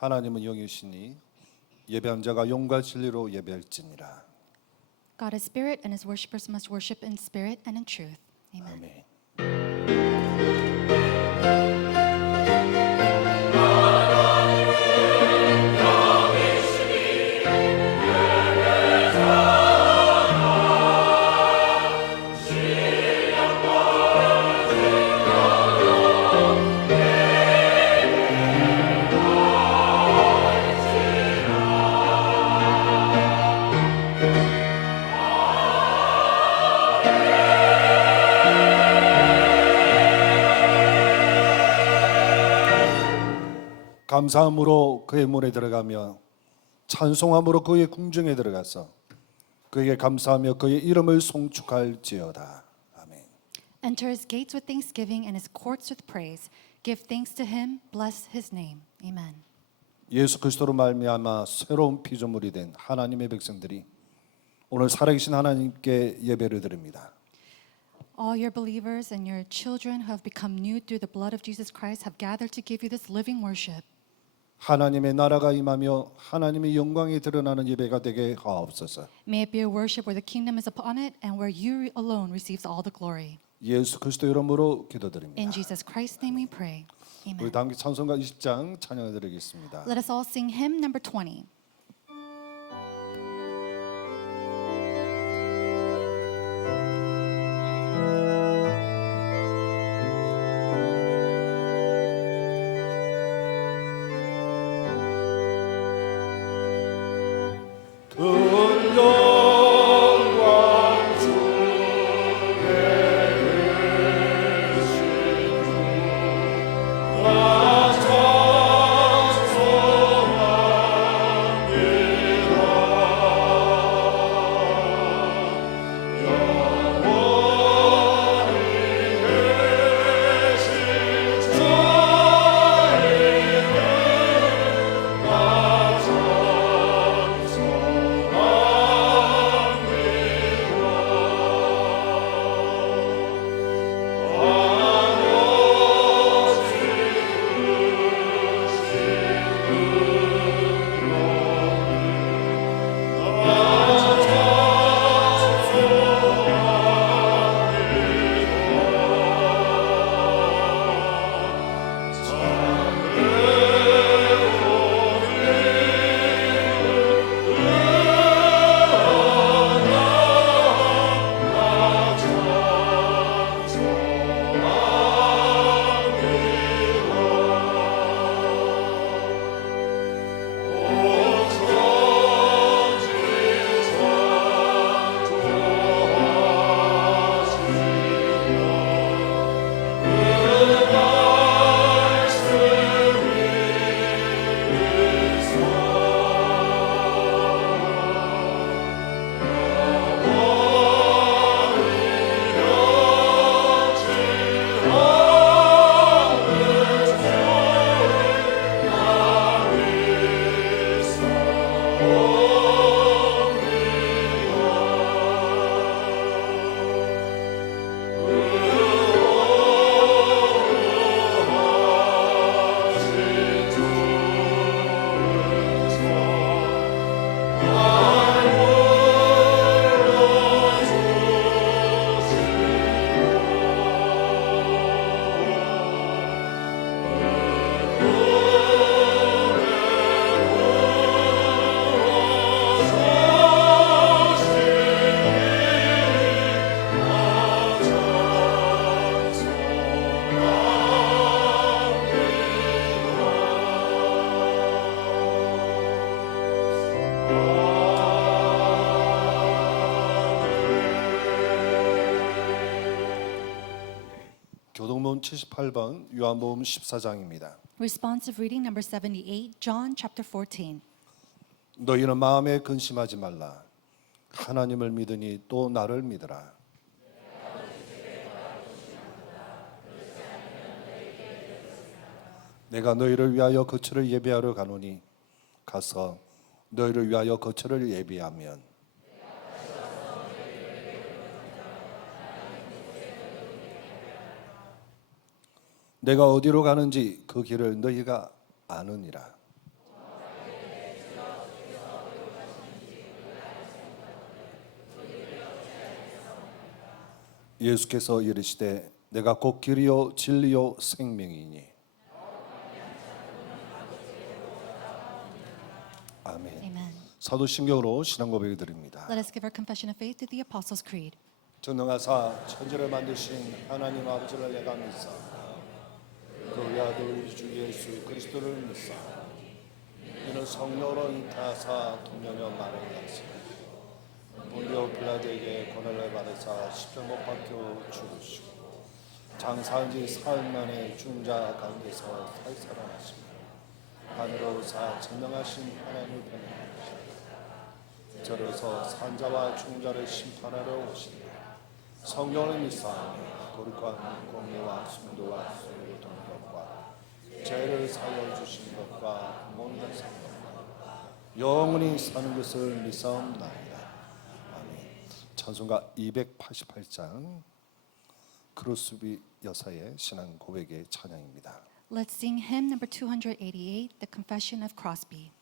하나님은 영이시니 예배한 자가 영과 진리로 예배할지니라. God is spirit, and his worshippers must worship in spirit and in truth. Amen. 아멘. 감사함으로 그의 문에 들어가며 찬송함으로 그의 궁정에 들어가서 그에게 감사하며 그의 이름을 송축할지어다. 아멘. Enter his gates with thanksgiving and his courts with praise. Give thanks to him. Bless his name. Amen. 예수 그리스도로 말미암아 새로운 피조물이 된 하나님의 백성들이 오늘 살아계신 하나님께 예배를 드립니다. All your believers and your children who have become new through the blood of Jesus Christ have gathered to give you this living worship. 하나님의 나라가 임하며 하나님의 영광이 드러나는 예배가 되게 하옵소서. May it be a worship where the kingdom is upon it and where you alone receives all the glory. 예수 그리스도 이름으로 기도드립니다. In Jesus Christ's name we pray. 우리 Amen. 다음 찬송가 20장 찬양해 드리겠습니다. Let us all sing hymn number 20. 교동문 78번, 요한복음 14장입니다. Responsive reading number 78, John chapter 14. 너희는 마음에 근심하지 말라. 하나님을 믿으니 또 나를 믿으라. 내가 너희를 위하여 거처를 예비하러 가노니 가서 너희를 위하여 거처를 예비하면 내가 어디로 가는지 그 길을 너희가 아느니라. 예수께서 이르시되 내가 곧 길이요 진리요 생명이니. 아멘. Amen. 사도신경으로 신앙 고백을 드립니다. Let us give our confession of faith through the Apostles' Creed. 전능하사 천지를 만드신 하나님 아버지를 내가 믿사 그 외아들 주 예수 그리스도를 믿사 이는 성령으로 잉태하사 동년여 만행하사 본디오 빌라도에게 고난을 받으사 십자가 못 박혀 죽으시고 장사한 지 사흘 만에 죽은 자 가운데서 살아나시며 하늘로 오사 전능하신 하나님을 변호하시고 저로서 산자와 중자를 심판하러 오시니 성령을 믿사하며 거룩한 공의와 순도와 수의 동력과 죄를 사여 주신 것과 모든 상관과 영원히 사는 것을 믿사옵나이다. 아멘. 찬송가 288장 크로스비 여사의 신앙 고백의 찬양입니다. Let's sing hymn number 288, The Confession of Crosby.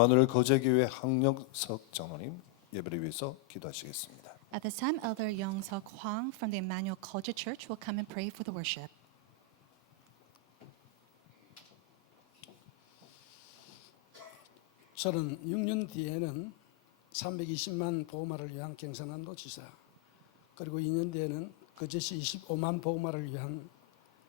임마누엘 거제교회 황영석 장로님 예배를 위해서 기도하시겠습니다. At this time, Elder Young-seok Hwang from the Emmanuel Koje Church will come and pray for the worship. 저는 6년 뒤에는 320만 보호마를 위한 경상남도 지사, 그리고 2년 뒤에는 거제시 25만 보호마를 위한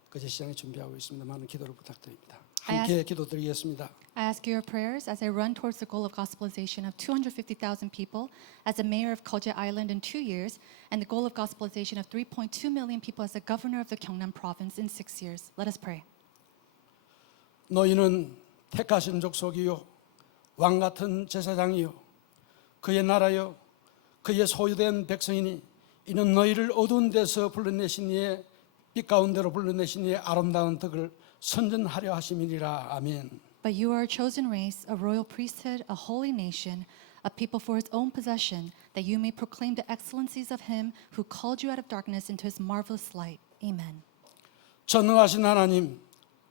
거제시장에 준비하고 있습니다. 많은 기도를 부탁드립니다. 함께 기도드리겠습니다. I ask your prayers as I run towards the goal of gospelization of 250,000 people as a mayor of Koje Island in 2 years, and the goal of gospelization of 3.2 million people as the governor of the Gyeongnam province in 6 years. Let us pray. 너희는 택하신 족속이요 왕 같은 제사장이요 그의 나라여 그의 소유된 백성이니 이는 너희를 어두운 데서 불러내신 이의 빛 가운데로 불러내신 이의 아름다운 덕을 선전하려 하심이니라. 아멘. But you are a chosen race, a royal priesthood, a holy nation, a people for his own possession, that you may proclaim the excellencies of him who called you out of darkness into his marvelous light. Amen. 전능하신 하나님,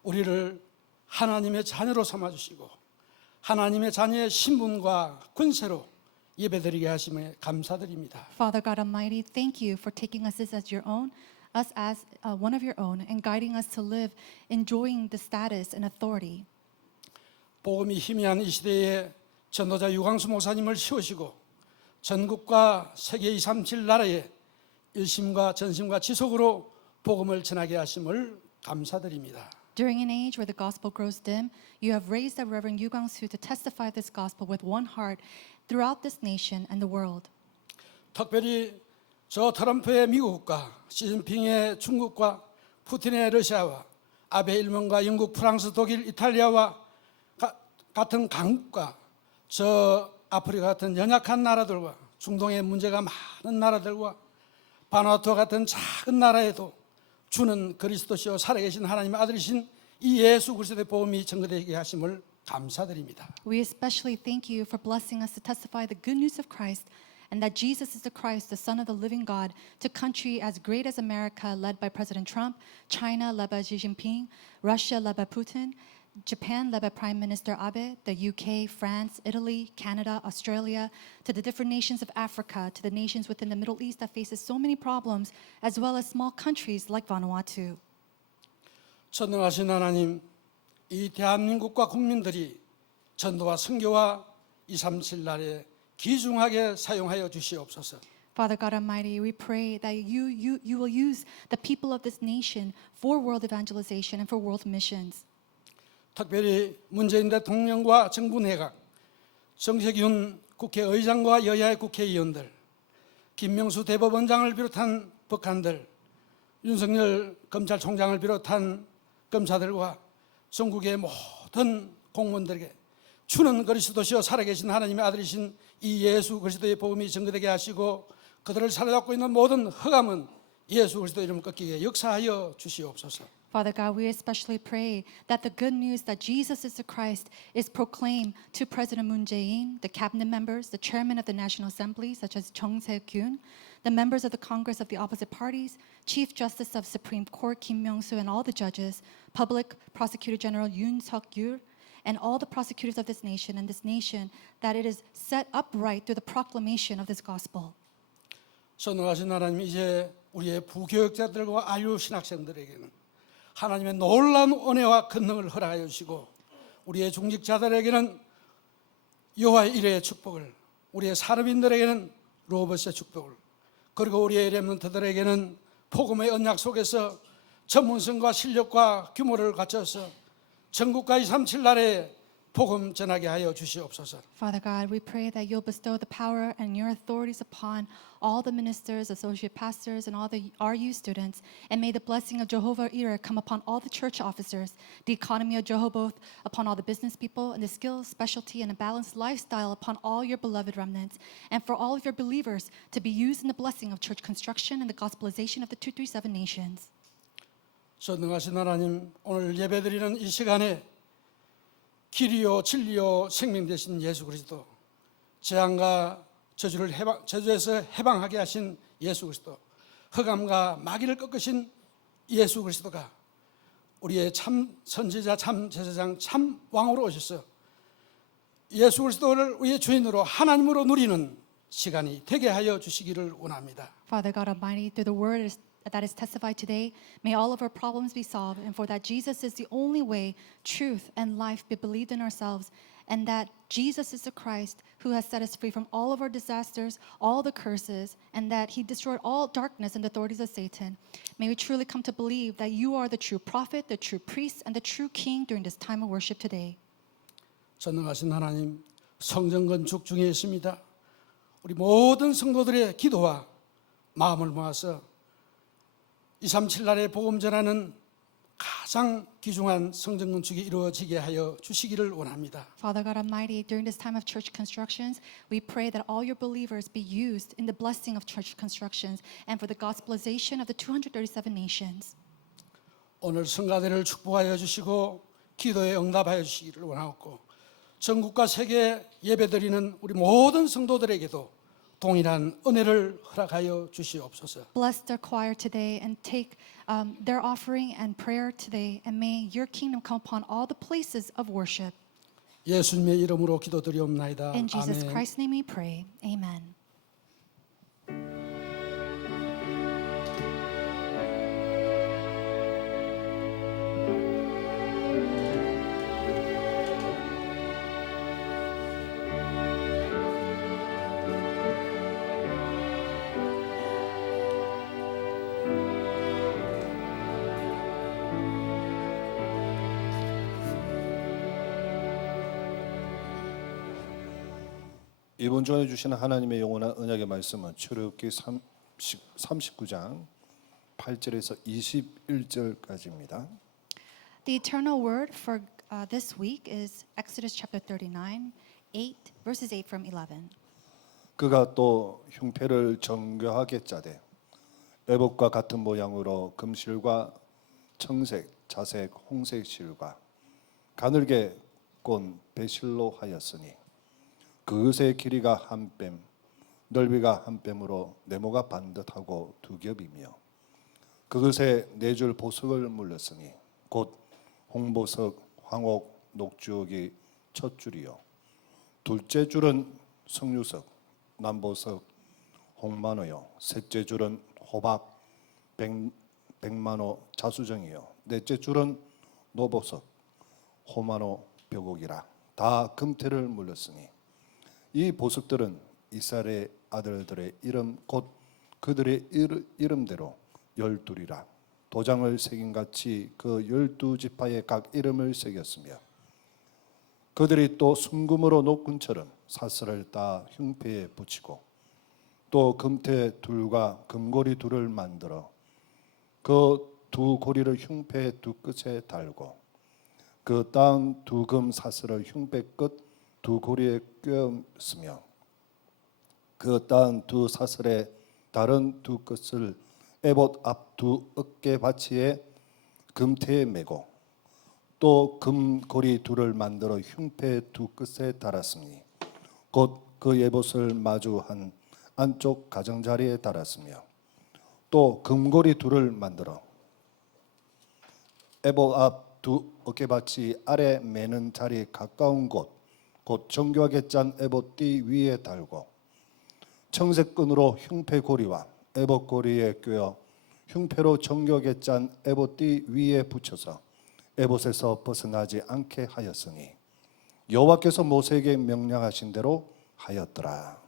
우리를 하나님의 자녀로 삼아주시고 하나님의 자녀의 신분과 권세로 예배드리게 하심에 감사드립니다. Father God Almighty, thank you for taking us as your own, us as one of your own, and guiding us to live enjoying the status and authority. 복음이 희미한 이 시대에 전도자 유광수 목사님을 세우시고 전국과 세계 237 나라에 일심과 전심과 지속으로 복음을 전하게 하심을 감사드립니다. During an age where the gospel grows dim, you have raised up Reverend Yu Gang-soo to testify this gospel with one heart throughout this nation and the world. 특별히 저 트럼프의 미국과 시진핑의 중국과 푸틴의 러시아와 아베 일본과 영국, 프랑스, 독일, 이탈리아와 같은 강국과 저 아프리카 같은 연약한 나라들과 중동의 문제가 많은 나라들과 바누아투 같은 작은 나라에도 주는 그리스도시요 살아계신 하나님의 아들이신 이 예수 그리스도의 복음이 전거되게 하심을 감사드립니다. We especially thank you for blessing us to testify the good news of Christ and that Jesus is the Christ, the Son of the living God, to country as great as America, led by President Trump, China, led by Xi Jinping, Russia, led by Putin, Japan, led by Prime Minister Abe, the UK, France, Italy, Canada, Australia, to the different nations of Africa, to the nations within the Middle East that faces so many problems, as well as small countries like Vanuatu. 전능하신 하나님, 이 대한민국과 국민들이 전도와 선교와 237 날에 귀중하게 사용하여 주시옵소서. Father God Almighty, we pray that you will use the people of this nation for world evangelization and for world missions. 특별히 문재인 대통령과 정부 내각, 정세균 국회의장과 여야의 국회의원들, 김명수 대법원장을 비롯한 법관들, 윤석열 검찰총장을 비롯한 검사들과 전국의 모든 공무원들에게 주는 그리스도시요 살아계신 하나님의 아들이신 이 예수 그리스도의 복음이 전거되게 하시고 그들을 사로잡고 있는 모든 흑암은 예수 그리스도 이름을 꺾이게 역사하여 주시옵소서. Father God, we especially pray that the good news that Jesus is the Christ is proclaimed to President Moon Jae-in, the cabinet members, the chairman of the National Assembly, such as Chung Se-kyun, the members of the Congress of the opposite parties, Chief Justice of Supreme Court Kim Myung-soo and all the judges, Public Prosecutor General Yoon Seok-yul, and all the prosecutors of this nation and this nation, that it is set upright through the proclamation of this gospel. 전능하신 하나님, 이제 우리의 부교역자들과 아유 신학생들에게는 하나님의 놀라운 은혜와 권능을 허락하여 주시고 우리의 중직자들에게는 여호와의 일의 축복을, 우리의 산업인들에게는 로봇의 축복을, 그리고 우리의 렘넌트들에게는 복음의 언약 속에서 전문성과 실력과 규모를 갖춰서 전국과 237 나라에 복음 전하게 하여 주시옵소서. Father God, we pray that you'll bestow the power and your authorities upon all the ministers, associate pastors, and all the RU students, and may the blessing of Jehovah Jireh come upon all the church officers, the economy of Jehoboth upon all the business people, and the skill, specialty, and a balanced lifestyle upon all your beloved remnants, and for all of your believers to be used in the blessing of church construction and the gospelization of the 237 nations. 전능하신 하나님, 오늘 예배드리는 이 시간에 길이요 진리요 생명 되신 예수 그리스도, 재앙과 저주에서 해방하게 하신 예수 그리스도, 흑암과 마귀를 꺾으신 예수 그리스도가 우리의 참 선지자, 참 제사장, 참 왕으로 오셔서 예수 그리스도를 우리의 주인으로 하나님으로 누리는 시간이 되게 하여 주시기를 원합니다. Father God Almighty, through the word that is testified today, may all of our problems be solved, and for that Jesus is the only way, truth, and life be believed in ourselves, and that Jesus is the Christ who has set us free from all of our disasters, all the curses, and that he destroyed all darkness and the authorities of Satan. May we truly come to believe that you are the true prophet, the true priest, and the true king during this time of worship today. 전능하신 하나님, 성전 건축 중에 있습니다. 우리 모든 성도들의 기도와 마음을 모아서 237 날에 복음 전하는 가장 귀중한 성전 건축이 이루어지게 하여 주시기를 원합니다. Father God Almighty, during this time of church constructions, we pray that all your believers be used in the blessing of church constructions and for the gospelization of the 237 nations. 오늘 성가대를 축복하여 주시고 기도에 응답하여 주시기를 원하옵고 전국과 세계 예배드리는 우리 모든 성도들에게도 동일한 은혜를 허락하여 주시옵소서. Bless their choir today and take their offering and prayer today, and may your kingdom come upon all the places of worship. 예수님의 이름으로 기도드리옵나이다. In Jesus 아멘. Christ's name we pray. Amen. 이번 주에 주시는 하나님의 영원한 언약의 말씀은 출애굽기 39장 8절에서 21절까지입니다. The eternal word for this week is Exodus chapter 39, 8 verses 8 from 11. 그가 또 흉패를 정교하게 짜되 애복과 같은 모양으로 금실과 청색, 자색, 홍색 실과 가늘게 꼰 배실로 하였으니 그것의 길이가 한 뼘, 넓이가 한 뼘으로 네모가 반듯하고 두 겹이며 그것에 네 줄 보석을 물렸으니 곧 홍보석, 황옥, 녹주옥이 첫 줄이요 둘째 줄은 석류석, 남보석, 홍만호요 셋째 줄은 호박, 백만호, 자수정이요 넷째 줄은 노보석, 호만호, 벽옥이라 다 금태를 물렸으니 이 보석들은 이스라엘의 아들들의 이름 곧 그들의 이름대로 12이라 도장을 새긴 같이 그 12지파의 각 이름을 새겼으며 그들이 또 순금으로 녹군처럼 사슬을 따 흉패에 붙이고 또 금태 둘과 금고리 둘을 만들어 그 두 고리를 흉패의 두 끝에 달고 그 따은 두 금 사슬을 흉패 끝 두 고리에 꿰었으며 그 따은 두 사슬의 다른 두 끝을 에봇 앞 두 어깨 받치에 금태에 매고 또 금고리 둘을 만들어 흉패 두 끝에 달았으니 곧 그 에봇을 마주한 안쪽 가정자리에 달았으며 또 금고리 둘을 만들어 에봇 앞 두 어깨받치 아래 매는 자리에 가까운 곳 곧 정교하게 짠 에봇띠 위에 달고 청색 끈으로 흉패 고리와 에봇 고리에 꿰어 흉패로 정교하게 짠 에봇띠 위에 붙여서 에봇에서 벗어나지 않게 하였으니 여호와께서 모세에게 명령하신 대로 하였더라.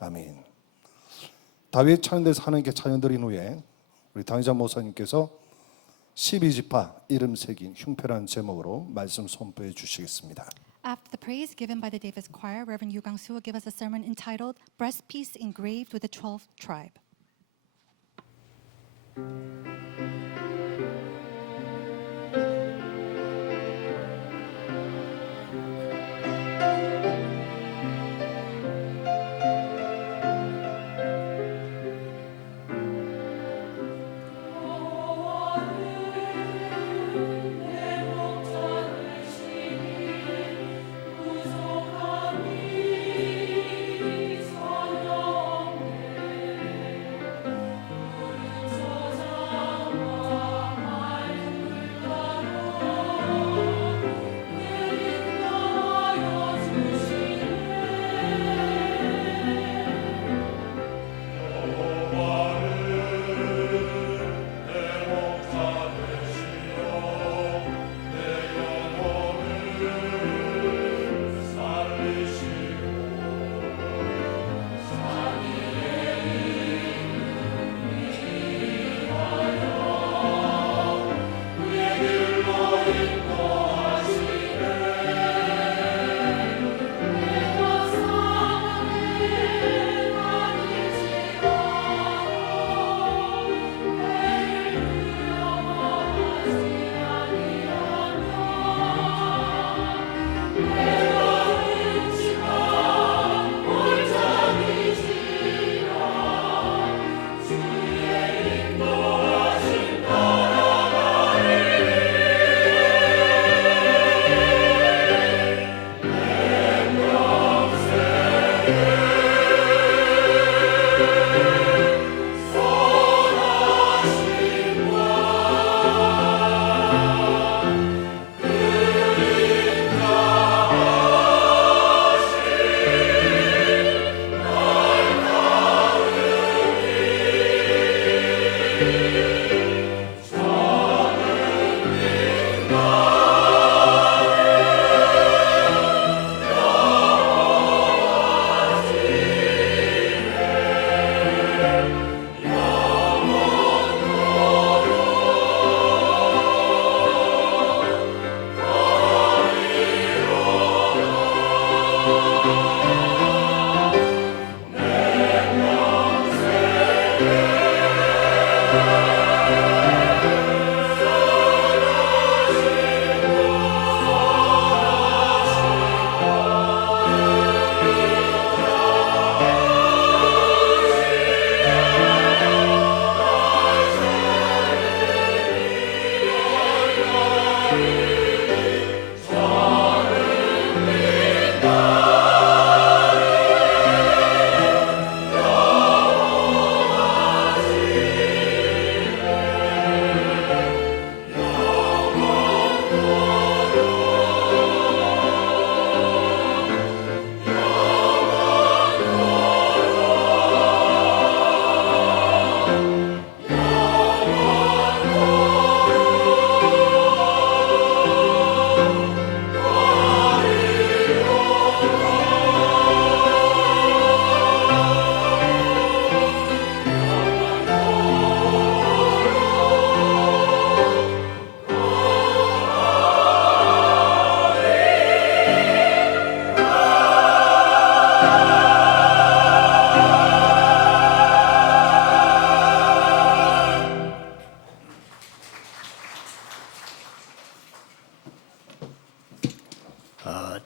아멘. 다윗 찬양대에서 하나님께 찬양 드린 후에 우리 당의자 목사님께서 12지파 이름 새긴 흉패라는 제목으로 말씀 선포해 주시겠습니다. After the praise given by the Davis Choir, Reverend Yu Gang-soo will give us a sermon entitled Breastpiece Engraved with the 12th Tribe.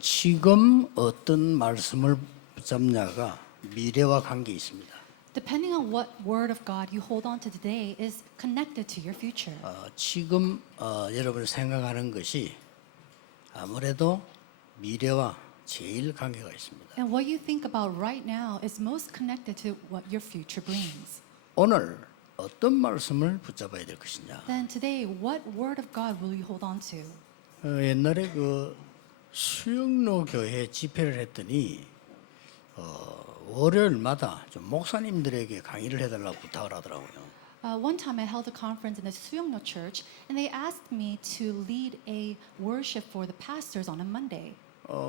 지금 어떤 말씀을 붙잡냐가 미래와 관계 있습니다. Depending on what word of God you hold on to today is connected to your future. 지금 여러분이 생각하는 것이 아무래도 미래와 제일 관계가 있습니다. And what you think about right now is most connected to what your future brings. 오늘 어떤 말씀을 붙잡아야 될 것이냐? Then today, what word of God will you hold on to? 옛날에 그 수영로 교회 집회를 했더니 월요일마다 좀 목사님들에게 강의를 해달라고 부탁을 하더라고요. One time I held a conference in the Suyongno church and they asked me to lead a worship for the pastors on a Monday.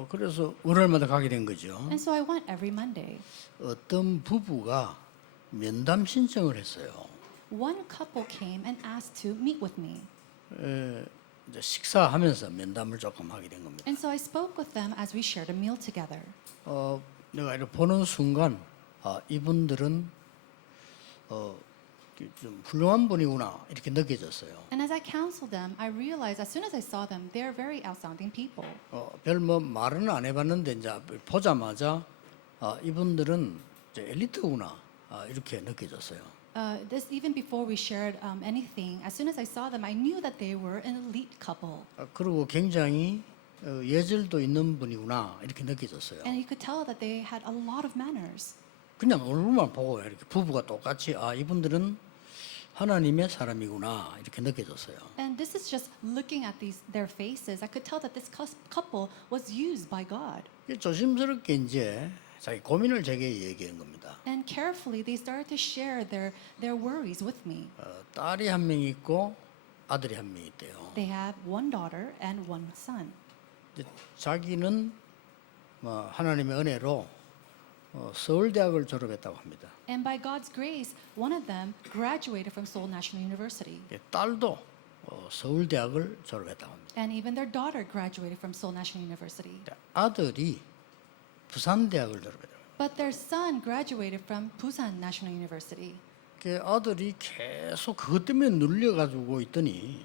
그래서 월요일마다 가게 된 거죠. And so I went every Monday. 어떤 부부가 면담 신청을 했어요. One couple came and asked to meet with me. 이제 식사하면서 면담을 조금 하게 된 겁니다. And so I spoke with them as we shared a meal together. 내가 이렇게 보는 순간 이분들은 좀 훌륭한 분이구나 이렇게 느껴졌어요. And as I counseled them, I realized as soon as I saw them, they are very outstanding people. 별 뭐 말은 안 해봤는데 이제 보자마자 이분들은 이제 엘리트구나 이렇게 느껴졌어요. This even before we shared anything, as soon as I saw them, I knew that they were an elite couple. 그리고 굉장히 예절도 있는 분이구나 이렇게 느껴졌어요. And you could tell that they had a lot of manners. 그냥 얼굴만 보고 이렇게 부부가 똑같이 이분들은 하나님의 사람이구나 이렇게 느껴졌어요. And this is just looking at their faces. I could tell that this couple was used by God. 조심스럽게 이제 자기 고민을 제게 얘기한 겁니다. And carefully, they started to share their worries with me. 딸이 한 명 있고 아들이 한 명 있대요. They have one daughter and one son. 자기는 하나님의 은혜로 서울대학을 졸업했다고 합니다. And by God's grace, one of them graduated from Seoul National University. 딸도 서울대학을 졸업했다고 합니다. And even their daughter graduated from Seoul National University. 아들이 부산대학을 졸업했다고 합니다. But their son graduated from Busan National University. 그 아들이 계속 그것 때문에 눌려가지고 있더니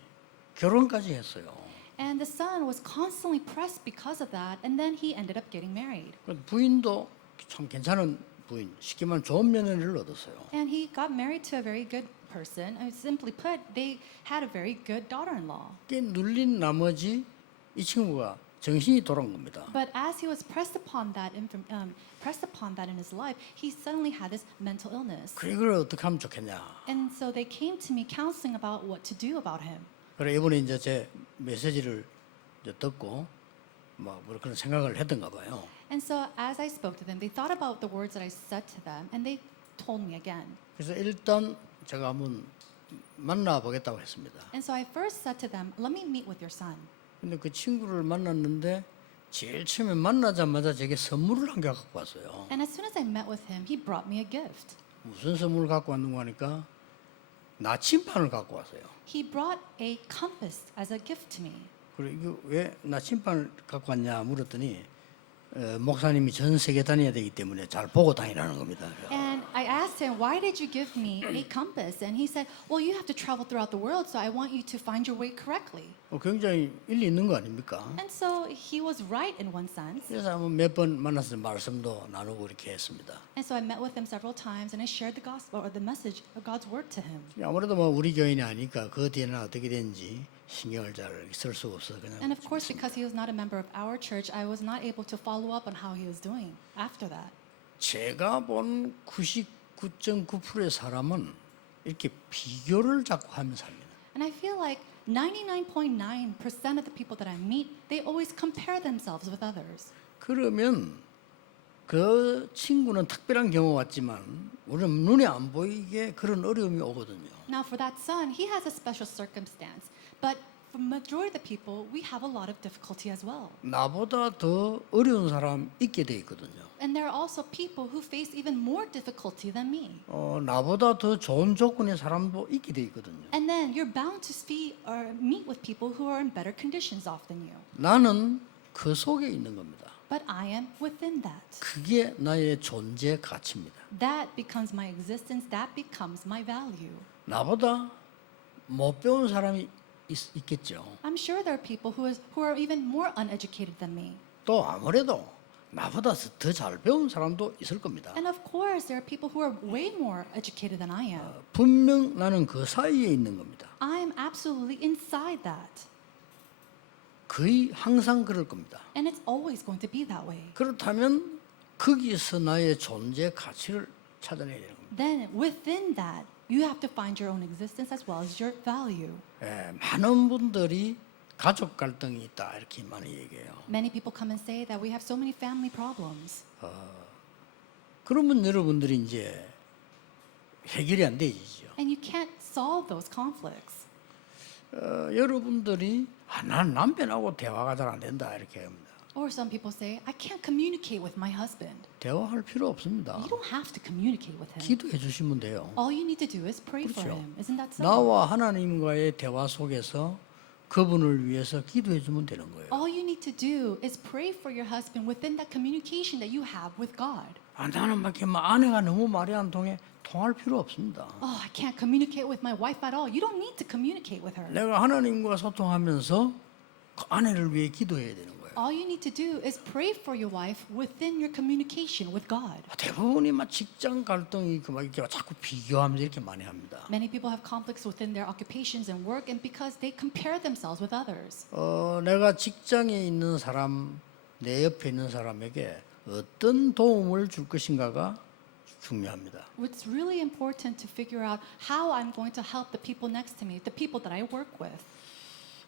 결혼까지 했어요. And the son was constantly pressed because of that, and then he ended up getting married. 부인도 참 괜찮은 부인, 쉽게 말하면 좋은 며느리를 얻었어요. And he got married to a very good person. And simply put, they had a very good daughter-in-law. 그 눌린 나머지 이 친구가 정신이 돌아온 겁니다. But as he was pressed upon that in his life, he suddenly had this mental illness. 그걸 어떻게 하면 좋겠냐? And so they came to me counseling about what to do about him. 그래 이번에 이제 제 메시지를 이제 듣고 뭐 그런 생각을 했던가 봐요. And so as I spoke to them, they thought about the words that I said to them, and they told me again. 그래서 일단 제가 한번 만나 보겠다고 했습니다. And so I first said to them, let me meet with your son. 근데 그 친구를 만났는데 제일 처음에 만나자마자 제게 선물을 한 개 갖고 왔어요. And as soon as I met with him, he brought me a gift. 무슨 선물을 갖고 왔는가 하니까 나침반을 갖고 왔어요. He brought a compass as a gift to me. 그래 이거 왜 나침반을 갖고 왔냐 물었더니 목사님이 전 세계 다녀야 되기 때문에 잘 보고 다니라는 겁니다. And I asked asked him, "Why did you give me a compass?" And he said, "Well, you have to travel throughout the world, so I want you to find your way correctly." 굉장히 일리 있는 거 아닙니까? And so he was right in one sense. 그래서 몇 번 만나서 말씀도 나누고 이렇게 했습니다. And so I met with him several times and I shared the gospel or the message of God's word to him. 아무래도 뭐 우리 교인이 아니까 그 뒤에는 어떻게 되는지 신경을 잘 쓸 수가 없어서 그냥. And of course, because he was not a member of our church, I was not able to follow up on how he was doing after that. 제가 본 99.9%의 사람은 이렇게 비교를 자꾸 하면서 삽니다. And I feel like 99.9% of the people that I meet, they always compare themselves with others. 그러면 그 친구는 특별한 경우 왔지만 우리는 눈에 안 보이게 그런 어려움이 오거든요. Now, for that son, he has a special circumstance. But for majority of the people, we have a lot of difficulty as well. 나보다 더 어려운 사람 있게 돼 있거든요. And there are also people who face even more difficulty than me. 나보다 더 좋은 조건의 사람도 있게 돼 있거든요. And then you're bound to speak or meet with people who are in better conditions off than you. 나는 그 속에 있는 겁니다. But I am within that. 그게 나의 존재 가치입니다. That becomes my existence. That becomes my value. 나보다 못 배운 사람이 있겠죠. I'm sure there are people who are even more uneducated than me. 또 아무래도 나보다 더 잘 배운 사람도 있을 겁니다. And of course, there are people who are way more educated than I am. 분명 나는 그 사이에 있는 겁니다. I am absolutely inside that. 거의 항상 그럴 겁니다. And it's always going to be that way. 그렇다면 거기서 나의 존재 가치를 찾아내야 되는 겁니다. Then within that, you have to find your own existence as well as your value. 많은 분들이 가족 갈등이 있다 이렇게 많이 얘기해요. Many people come and say that we have so many family problems. 그러면 여러분들이 이제 해결이 안 되지죠. And you can't solve those conflicts. 여러분들이 난 남편하고 대화가 잘 안 된다 이렇게 합니다. Or some people say, I can't communicate with my husband. 대화할 필요 없습니다. You don't have to communicate with him. 기도해 주시면 돼요. All you need to do is pray for 그렇죠. him. Isn't that so? 나와 하나님과의 대화 속에서 그분을 위해서 기도해 주면 되는 거예요. All you need to do is pray for your husband within that communication that you have with God. 나는 막 이렇게 아내가 너무 말이 안 통해 통할 필요 없습니다. Oh, I can't communicate with my wife at all. You don't need to communicate with her. 내가 하나님과 소통하면서 그 아내를 위해 기도해야 되는 거예요. All you need to do is pray for your wife within your communication with God. 대부분이 막 직장 갈등이 막 이렇게 자꾸 비교하면서 이렇게 많이 합니다. Many people have conflicts within their occupations and work, and because they compare themselves with others. 내가 직장에 있는 사람, 내 옆에 있는 사람에게 어떤 도움을 줄 것인가가 중요합니다. It's really important to figure out how I'm going to help the people next to me, the people that I work with.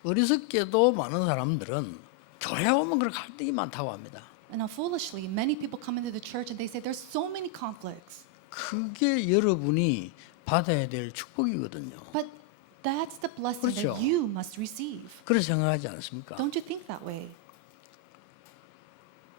어리석게도 많은 사람들은 교회 오면 그렇게 갈등이 많다고 합니다. And foolishly, many people come into the church and they say there's so many conflicts. 그게 여러분이 받아야 될 축복이거든요. But that's the blessing 그렇죠. that you must receive. 그렇게 생각하지 않습니까? Don't you think that way?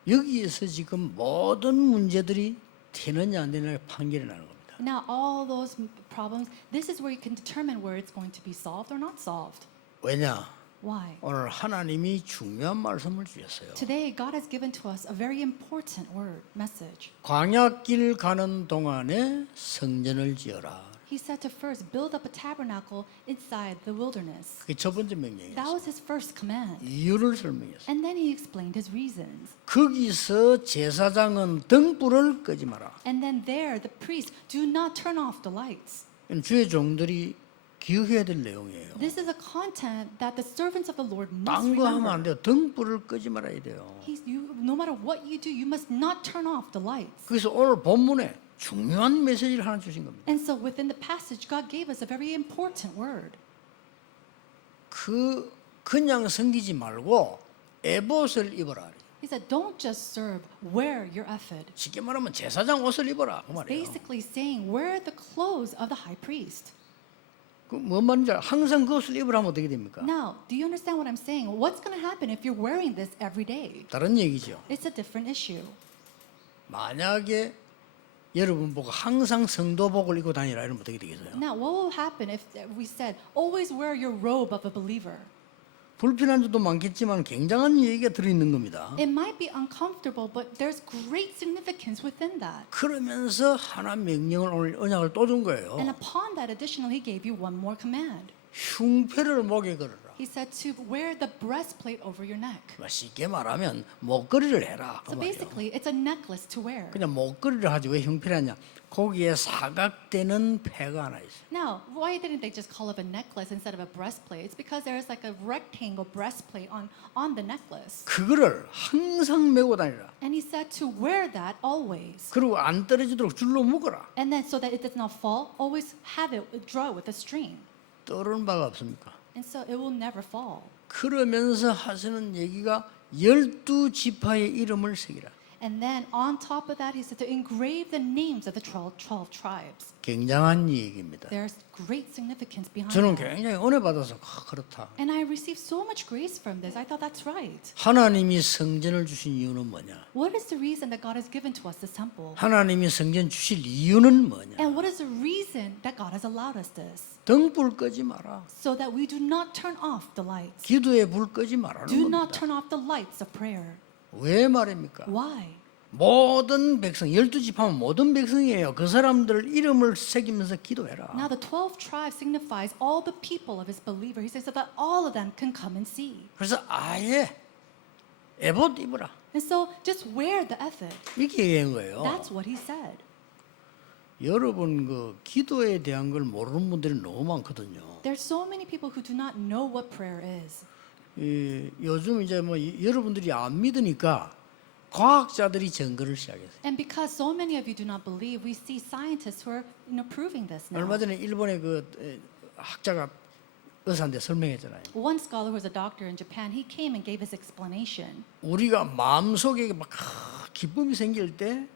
여기에서 지금 모든 문제들이 되느냐 안 되느냐 판결이 나는 겁니다. Now, all those problems, this is where you can determine where it's going to be solved or not solved. 왜냐? Why? 오늘 하나님이 중요한 말씀을 주셨어요. Today, God has given to us a very important word, message. 광야길 가는 동안에 성전을 지어라. He said to first build up a tabernacle inside the wilderness. 그게 첫 번째 That 명령이었어요. was his first command. 이유를 설명했어요. And then he explained his reasons. 거기서 제사장은 등불을 끄지 마라. And then there, the priest, do not turn off the lights. 주의 종들이 기억해야 될 내용이에요. This is a content that the servants of the Lord must 딴 거 하면 안 remember. 돼요. 등불을 끄지 말아야 돼요. No matter what you do, you must not turn off the lights. 그래서 오늘 본문에 중요한 메시지를 하나 주신 겁니다. And so within the passage, God gave us a very important word. 그냥 섬기지 말고 에봇을 입어라. He said, don't just serve, wear your ephod. 쉽게 말하면 제사장 옷을 입어라 그 It's 말이에요. basically saying, wear the clothes of the high priest. 그뭔 말인지 항상 그 옷을 입으라면 어떻게 됩니까? Now, do you understand what I'm saying? What's going to happen if you're wearing this every day? 다른 얘기죠. It's a different issue. 만약에 여러분 보고 항상 성도복을 입고 다니라 이러면 어떻게 되겠어요? Now, what will happen if we said, always wear your robe of a believer? 불편한 점도 많겠지만 굉장한 얘기가 들어있는 겁니다. It might be uncomfortable, but there's great significance within that. 그러면서 하나 명령을 오늘 언약을 또 준 거예요. And upon that, additionally, he gave you one more command. 흉패를 목에 걸어라. He said to wear the breastplate over your neck. 쉽게 말하면 목걸이를 해라. 그 So 말이에요. basically, it's a necklace to wear. 그냥 목걸이를 하지 왜 흉패를 하냐? 거기에 사각되는 패가 하나 있어요. Now, why didn't they just call it a necklace instead of a breastplate? It's because there's like a rectangle breastplate on the necklace. 그거를 항상 메고 다니라. And he said to wear that always. 그리고 안 떨어지도록 줄로 묶어라. And then so that it does not fall, always have it draw with a string. 떠오르는 바가 없습니까? And so it will never fall. 그러면서 하시는 얘기가 12지파의 이름을 새기라. And then on top of that, he said to engrave the names of the 12 tribes. 굉장한 얘기입니다. There's great significance behind 저는 that. 굉장히 은혜 받아서 그렇다. And I received so much grace from this. I thought that's right. 하나님이 성전을 주신 이유는 뭐냐? What is the reason that God has given to us this temple? 하나님이 성전 주실 이유는 뭐냐? And what is the reason that God has allowed us this? 등불 끄지 마라. So that we do not turn off the lights. 기도에 불 끄지 말라는 Do not 겁니다. turn off the lights of prayer. 왜 말입니까? Why? 모든 백성, 12지파면 모든 백성이에요. 그 사람들 이름을 새기면서 기도해라. Now the 12 tribes signifies all the people of his believer. He says so that all of them can come and see. 그래서 아예 에봇 입으라. And so just wear the ephod. 이렇게 얘기한 거예요. That's what he said. 여러분 그 기도에 대한 걸 모르는 분들이 너무 많거든요. There's so many people who do not know what prayer is. 요즘 이제 뭐 여러분들이 안 믿으니까 과학자들이 증거를 시작했어요. And because so many of you do not believe, we see scientists who are proving this now. 얼마 전에 일본의 그 학자가 의사한테 설명했잖아요. One scholar who was a doctor in Japan, he came and gave his explanation. 우리가 마음속에 막 기쁨이 생길 때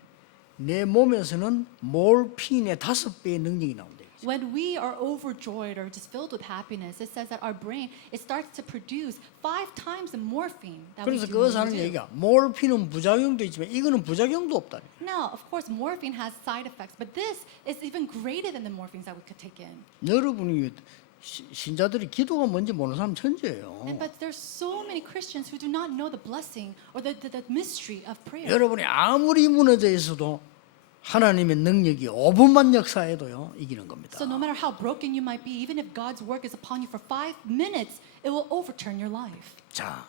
내 몸에서는 몰핀의 5배의 능력이 나온다. When we are overjoyed or just filled with happiness, it says that our brain it starts to produce 5 times the morphine that we 그래서 do. 그 의사는 얘기가 몰핀은 부작용도 있지만 이거는 부작용도 없다. Now, of course, morphine has side effects, but this is even greater than the morphines that we could take in. 여러분이 신자들이 기도가 뭔지 모르는 사람 천재예요. But there's so many Christians who do not know the blessing or the mystery of prayer. 여러분이 아무리 무너져 있어도 하나님의 능력이 5분만 역사해도요 이기는 겁니다. So no matter how broken you might be, even if God's work is upon you for 5 minutes, it will overturn your life. 자,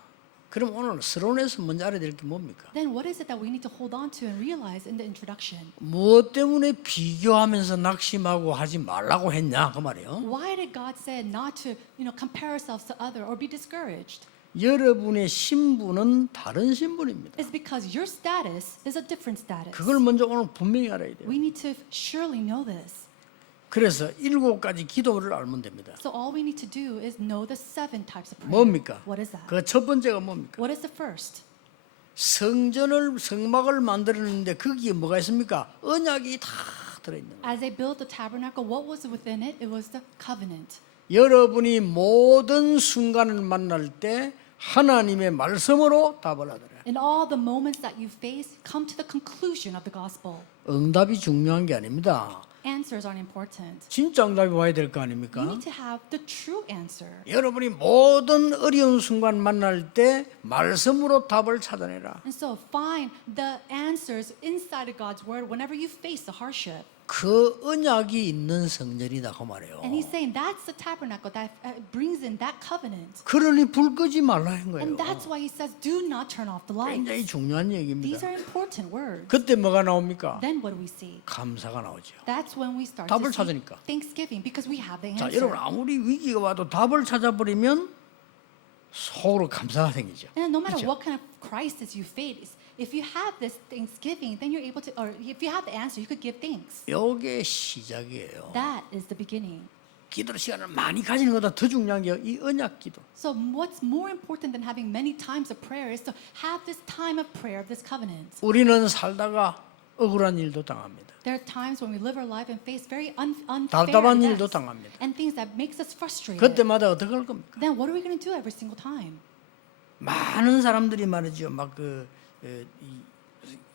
그럼 오늘 서론에서 먼저 알아야 될 게 뭡니까? Then what is it that we need to hold on to and realize in the introduction? 무엇 때문에 비교하면서 낙심하고 하지 말라고 했냐 그 말이에요. Why did God say not to, compare ourselves to other or be discouraged? 여러분의 신분은 다른 신분입니다. It's because your status is a different status. 그걸 먼저 오늘 분명히 알아야 돼요. We need to surely know this. 그래서 7가지 기도를 알면 됩니다. So all we need to do is know the 7 types of prayer. 뭡니까? What is that? 그 첫 번째가 뭡니까? What is the first? 성막을 만들었는데 거기에 뭐가 있습니까? 언약이 다 들어있는 거예요. As they built the tabernacle, what was within it? It was the covenant. 여러분이 모든 순간을 만날 때 하나님의 말씀으로 답을 하더라. In all the moments that you face, come to the conclusion of the gospel. 응답이 중요한 게 아닙니다. Answers aren't important. 진짜 응답이 와야 될 거 You 아닙니까? need to have the true answer. 여러분이 모든 어려운 순간 만날 때 말씀으로 답을 찾아내라. And so find the answers inside of God's word whenever you face a hardship. 그 언약이 있는 성전이다 그 말이에요. And he's saying that's the tabernacle that brings in that covenant. 그러니 불 끄지 말라 한 거예요. And that's why he says, do not turn off the 굉장히 lights. 중요한 These 얘기입니다. are important words. 그때 뭐가 나옵니까? Then what do we see? 감사가 나오죠. That's when we start 답을 to see 찾으니까. thanksgiving because we have the 자, answer. 여러분 아무리 위기가 와도 답을 찾아버리면 속으로 감사가 생기죠. And no matter 그렇죠? what kind of crisis you face, if you have this thanksgiving, then you're able to, or if you have the answer, you could give thanks. 이게 시작이에요. That is the beginning. 기도 시간을 많이 가지는 것보다 더 중요한 게 이 언약 기도. So what's more important than having many times of prayer is to have this time of prayer of this covenant. 우리는 살다가 억울한 일도 당합니다. There are times when we live our life and face very unfair 답답한 일도 events 당합니다. and things that makes us frustrated. 그때마다 어떻게 할 겁니까? Then what are we going to do every single time? 많은 사람들이 말이죠. 막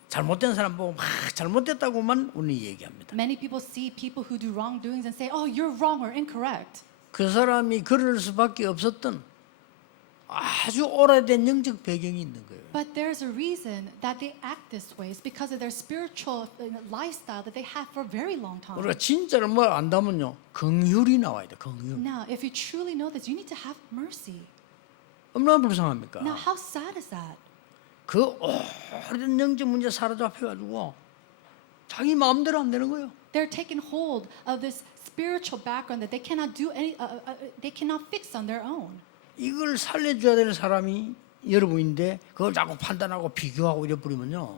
잘못된 사람 보고 막 잘못됐다고만 우리 얘기합니다. Many people see people who do wrongdoings and say, "Oh, you're wrong or incorrect." 그 사람이 그럴 수밖에 없었던 아주 오래된 영적 배경이 있는 거예요. But there's a reason that they act this way. It's because of their spiritual lifestyle that they have for a very long time. 우리가 진짜로 뭘 안다면요, 긍휼이 나와야 돼. 긍휼. Now, if you truly know this, you need to have mercy. 얼마나 불쌍합니까? Now, how sad is that? 그 오래된 영적 문제 사로잡혀가지고 자기 마음대로 안 되는 거예요. They're taking hold of this spiritual background that they cannot do they cannot fix on their own. 이걸 살려줘야 될 사람이 여러분인데 그걸 자꾸 판단하고 비교하고 이래 버리면요,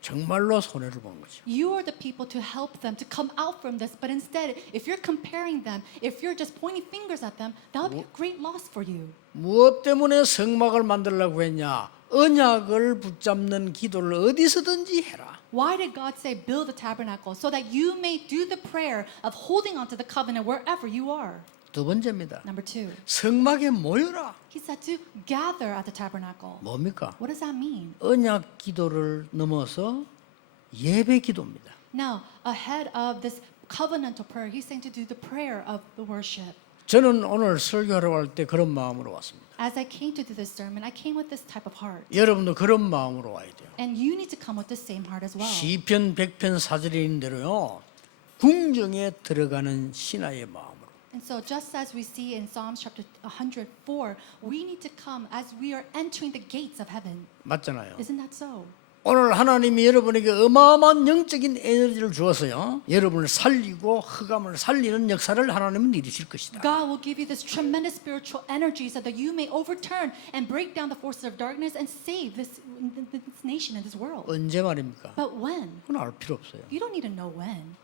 정말로 손해를 보는 거죠. You are the people to help them to come out from this, but instead, if you're comparing them, if you're just pointing fingers at them, that would be a great loss for you. 무엇 때문에 성막을 만들려고 했냐? 언약을 붙잡는 기도를 어디서든지 해라. Why did God say build the tabernacle? So that you may do the prayer of holding on to the covenant wherever you are. 두 번째입니다. Number 2, 성막에 모여라. he said to gather at the tabernacle. 뭡니까? What does that mean? 언약 기도를 넘어서 예배 기도입니다. Now, ahead of this covenantal prayer, he's saying to do the prayer of the worship. 저는 오늘 설교하러 갈 때 그런 마음으로 왔습니다. As I came to do this sermon, I came with this type of heart. 여러분도 그런 마음으로 와야 돼요. And you need to come with the same heart as well. 시편 100편 4절에 있는 대로요, 궁정에 들어가는 신하의 마음으로. And so just as we see in Psalms chapter 104, we need to come as we are entering the gates of heaven. 맞잖아요. Isn't that so? 오늘 하나님이 여러분에게 어마어마한 영적인 에너지를 주어서요, 여러분을 살리고 흑암을 살리는 역사를 하나님은 이루실 것이다. God will give you this tremendous spiritual energy so that you may overturn and break down the forces of darkness and save this nation and this world. 언제 말입니까? But when? 그건 알 필요 없어요. You don't need to know when.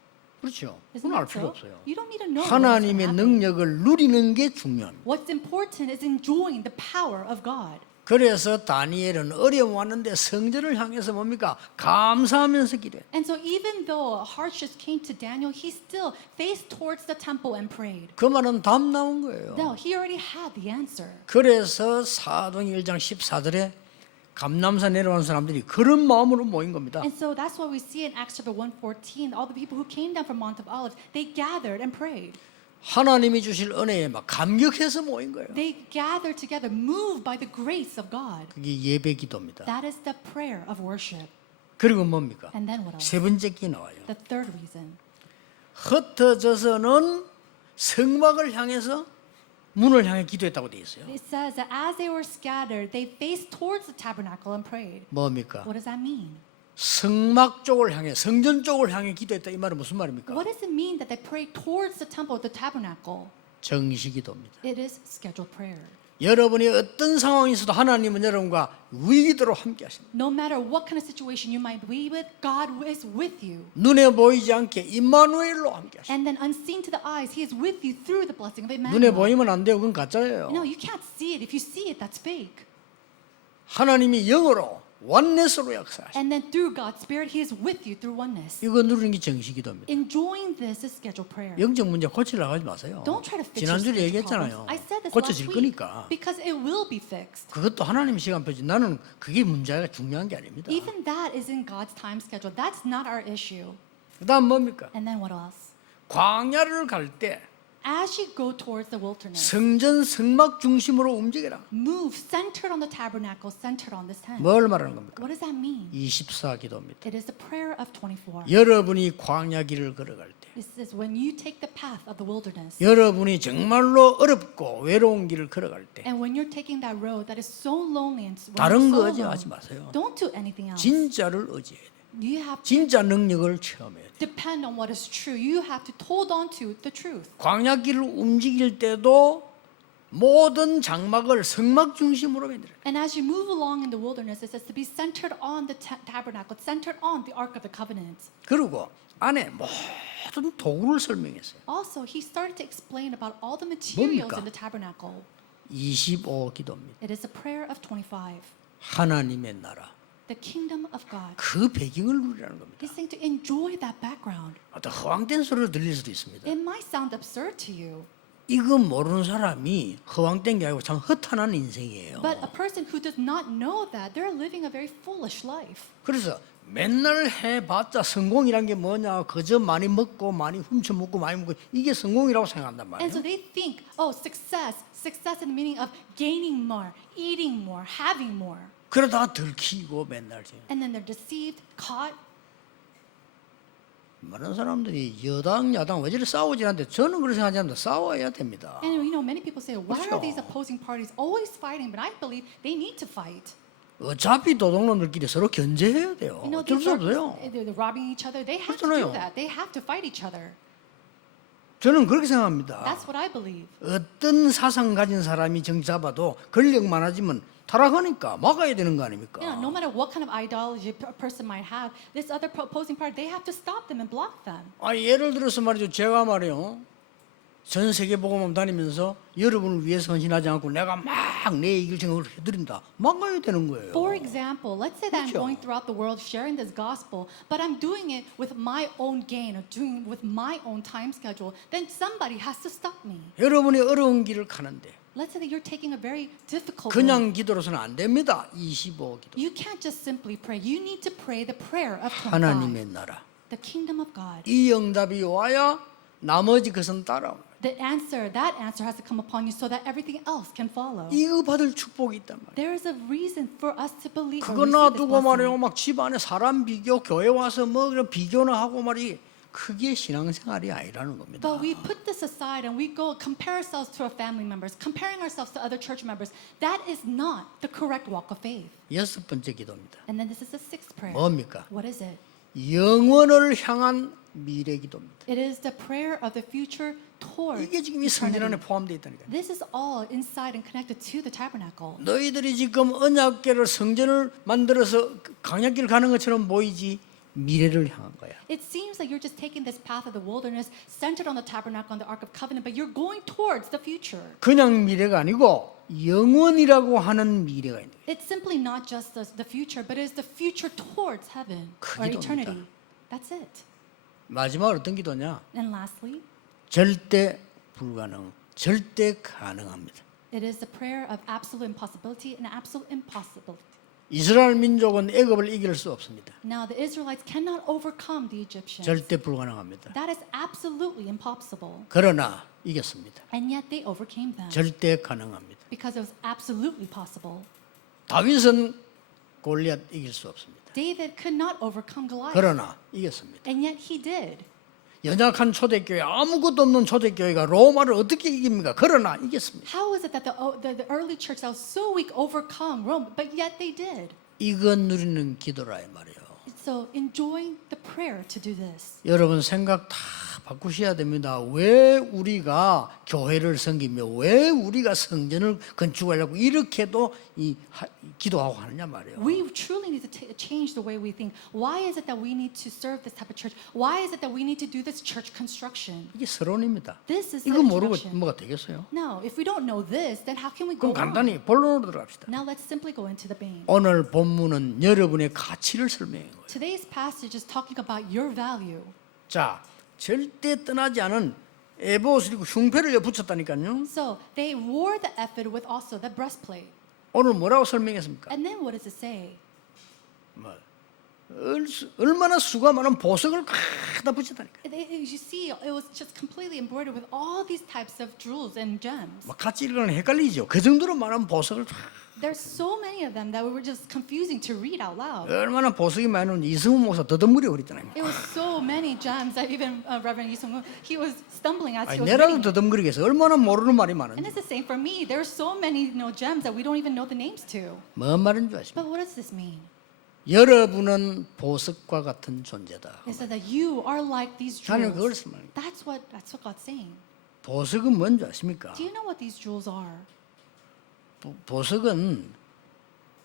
그렇죠. Isn't 그건 알 that 필요 so? 없어요. You don't need to know when it's gonna 하나님의 happen. 능력을 누리는 게 중요합니다. What's important is enjoying the power of God. 그래서 다니엘은 어려움 왔는데 성전을 향해서 뭡니까? 감사하면서 기도해. And so even though hardships came to Daniel, he still faced towards the temple and prayed. 그 말은 답 나온 거예요. No, he already had the answer. 그래서 사도행 1장 14절에 감남산 내려온 사람들이 그런 마음으로 모인 겁니다. And so that's why we see in Acts chapter 1:14, all the people who came down from Mount of Olives, they gathered and prayed. 하나님이 주실 은혜에 막 감격해서 모인 거예요. They gathered together, moved by the grace of God. 그게 예배 기도입니다. That is the prayer of worship. 그리고 뭡니까? And then what else? 세 번째 게 나와요. The third reason. 흩어져서는 성막을 향해서 문을 향해 기도했다고 돼 있어요. It says that as they were scattered, they faced towards the tabernacle and prayed. 뭡니까? What does that mean? 성막 쪽을 향해, 성전 쪽을 향해 기도했다, 이 말은 무슨 말입니까? What does it mean that they prayed towards the temple, the tabernacle? 정시 기도입니다. It is scheduled prayer. 여러분이 어떤 상황이 있어도 하나님은 여러분과 위기도로 함께 하십니다. No matter what kind of situation you might be with, God is with you. 눈에 보이지 않게 임마누엘로 함께 하십니다. And then unseen to the eyes, He is with you through the blessing of 눈에 Emmanuel. 보이면 안 돼요. 그건 가짜예요. No, you can't see it. If you see it, that's fake. 하나님이 영으로 원내스로 역사하십니다. And then through God's Spirit, He is with you through oneness. 이거 누리는 게 정시 기도입니다. Enjoying this is scheduled prayer. 영적 문제 고치려고 하지 마세요. Don't try to fix your 지난주에 spiritual 얘기했잖아요. problems. I said this last 고쳐질 week 거니까. because it will be fixed. 그것도 하나님 시간 표지. 나는 그게 문제가 중요한 게 아닙니다. Even that is in God's time schedule. That's not our issue. 그다음 뭡니까? And then what else? 광야를 갈 때 As you go towards the wilderness, 성전 성막 중심으로 움직여라. move centered on the tabernacle, centered on this tent. 뭘 말하는 겁니까? What does that mean? 24 기도입니다. It is the prayer of 24. 여러분이 광야 길을 걸어갈 때, This is when you take the path of the wilderness. 여러분이 정말로 어렵고 외로운 길을 걸어갈 때, And when you're taking that road that is so lonely and when 다른 you're 거 so 의지하지 alone, 마세요. don't do anything else. 진짜를 의지해야 돼요. You have to 진짜 능력을 체험해야 돼요. depend on what is true. You have to hold on to the truth. 광야 길을 움직일 때도 모든 장막을 성막 중심으로 만들어요. And as you move along in the wilderness, it says to be centered on the tabernacle, centered on the Ark of the Covenant. 그리고 안에 모든 도구를 설명했어요. Also, he started to explain about all the materials 뭡니까? in the tabernacle. 25 기도입니다. It is a prayer of 25. 하나님의 나라. The kingdom of God. 그 배경을 누리라는 겁니다. He's saying to enjoy that background. 어떤 허황된 소리로 들릴 수도 있습니다. It might sound absurd to you, 이거 모르는 사람이 허황된 게 아니고 참 허탄한 인생이에요. but a person who does not know that, they're living a very foolish life. 그래서 맨날 해봤자 성공이란 게 뭐냐? 그저 많이 먹고 많이 훔쳐 먹고 많이 먹고 이게 성공이라고 생각한단 And so 말이에요. they think, oh, success in the meaning of gaining more, eating more, having more. 그러다가 들키고 맨날 And then they're deceived, caught. 많은 사람들이 여당 야당 왜 저리 싸우지 않는데 저는 그렇게 생각하지 않는데 싸워야 됩니다. And many people say, why 그렇죠. are these opposing parties always fighting? But I believe they need to fight. 어차피 도둑놈들끼리 서로 견제해야 돼요. 어쩔 these 수 are- 없어요. they're robbing each other. They have to 그렇잖아요. do that. They have to fight each other. 저는 그렇게 생각합니다. That's what I believe. 어떤 사상 가진 사람이 정치 잡아도 권력 많아지면 타락하니까 막아야 되는 거 아닙니까? No matter what kind of ideology a person might have, this other opposing party, they have to stop them and block them. 예를 들어서 말이죠. 제가 말이요. 전 세계 복음을 다니면서 여러분을 위해서 헌신하지 않고 내가 막 내 이길 생각을 해드린다. 막아야 되는 거예요. For example, let's say that I'm 그렇죠. going throughout the world sharing this gospel, but I'm doing it with my own gain or doing it with my own time schedule, then somebody has to stop me. 여러분이 어려운 길을 가는데 Let's say that you're taking a very difficult road. 그냥 기도로서는 안 됩니다. 25기도. You can't just simply pray. You need to pray the prayer of 하나님의 25, 나라. the kingdom of God. 이 응답이 와야 나머지 것은 따라옵니다. That answer has to come upon you so that everything else can follow. 이거 받을 축복이 있단 말이에요. There is a reason for us to believe or 그거 receive this 놔두고 말이에요. blessing. 막 집안에 사람 비교, 교회 와서 뭐 그런 비교나 하고 말이 그게 신앙생활이 아니라는 겁니다. But we put this aside and we go compare ourselves to our family members, comparing ourselves to other church members. That is not the correct walk of faith. 여섯 번째 기도입니다. And then this is the sixth prayer. 뭡니까? What is it? 영원을 향한 미래 기도입니다. It is the prayer of the future towards 이게 지금 이 성전 안에 eternity. 포함되어 있다니까요. This is all inside and connected to the tabernacle. 너희들이 지금 언약궤를 성전을 만들어서 강약길을 가는 것처럼 보이지 미래를 향한 거야. It seems like you're just taking this path of the wilderness centered on the tabernacle and the Ark of Covenant, but you're going towards the future. 그냥 미래가 아니고 영원이라고 하는 미래가 있는 거예요. It's simply not just the future, but it's the future towards heaven or 기도입니다. eternity. That's it. 마지막으로 어떤 기도냐? And lastly, 절대 불가능, 절대 가능합니다. it is the prayer of absolute impossibility and absolute impossibility. 이스라엘 민족은 애굽을 이길 수 없습니다. Now, the Israelites cannot overcome the Egyptians. 절대 불가능합니다. That is absolutely impossible. 그러나 이겼습니다. And yet they overcame them 절대 가능합니다. because it was absolutely possible. 다윗은 골리앗 이길 수 없습니다. David could not overcome Goliath. 그러나 이겼습니다. And yet he did. 연약한 초대교회 아무것도 없는 초대교회가 로마를 어떻게 이깁니까? 그러나 이겼습니다. How is it that the early church that was so weak overcome Rome, but yet they did? 이건 누리는 기도라 이 말이에요. So enjoying the prayer to do this. 여러분 생각 다 바꾸셔야 됩니다. 왜 우리가 교회를 섬기며 왜 우리가 성전을 건축하려고 이렇게도 기도하고 하느냐 말이에요. We truly need to change the way we think. Why is it that we need to serve this type of church? Why is it that we need to do this church construction? 이게 서론입니다. This is the 이거 모르고 introduction. 뭐가 되겠어요? No, if we don't know this, then how can we go 그럼 on? 간단히 본론으로 들어갑시다. Now let's simply go into the vein. 오늘 본문은 여러분의 가치를 설명해 거예요. Today's passage is talking about your value. 자, 절대 떠나지 않은 에봇을 입고 흉패를 붙였다니까요. So they wore the ephod with also the breastplate. 오늘 뭐라고 설명했습니까? And then what does it say? 뭐, 얼마나 수가 많은 보석을 갖다 붙였다니까. You see, it was just completely embroidered with all these types of jewels and gems. 막 같이 읽으면 헷갈리죠. 그 정도로 많은 보석을 There's so many of them that were just confusing to read out loud. 얼마나 보석이 많은지 이승훈 목사 더듬거려 그랬잖아요. It was so many gems that even Reverend Lee Sung-woo, he was stumbling as he 아니, was 내라도 reading. 더듬거리겠어. 얼마나 모르는 말이 And 많은지. it's the same for me. There's so many gems that we don't even know the names to. 뭔 말인 줄 아십니까? But what does this mean? 여러분은 보석과 같은 존재다. It said that you are like these 하나님 그걸 jewels. 말합니다. That's what God's saying. 보석은 뭔지 아십니까? Do you know what these jewels are? 보석은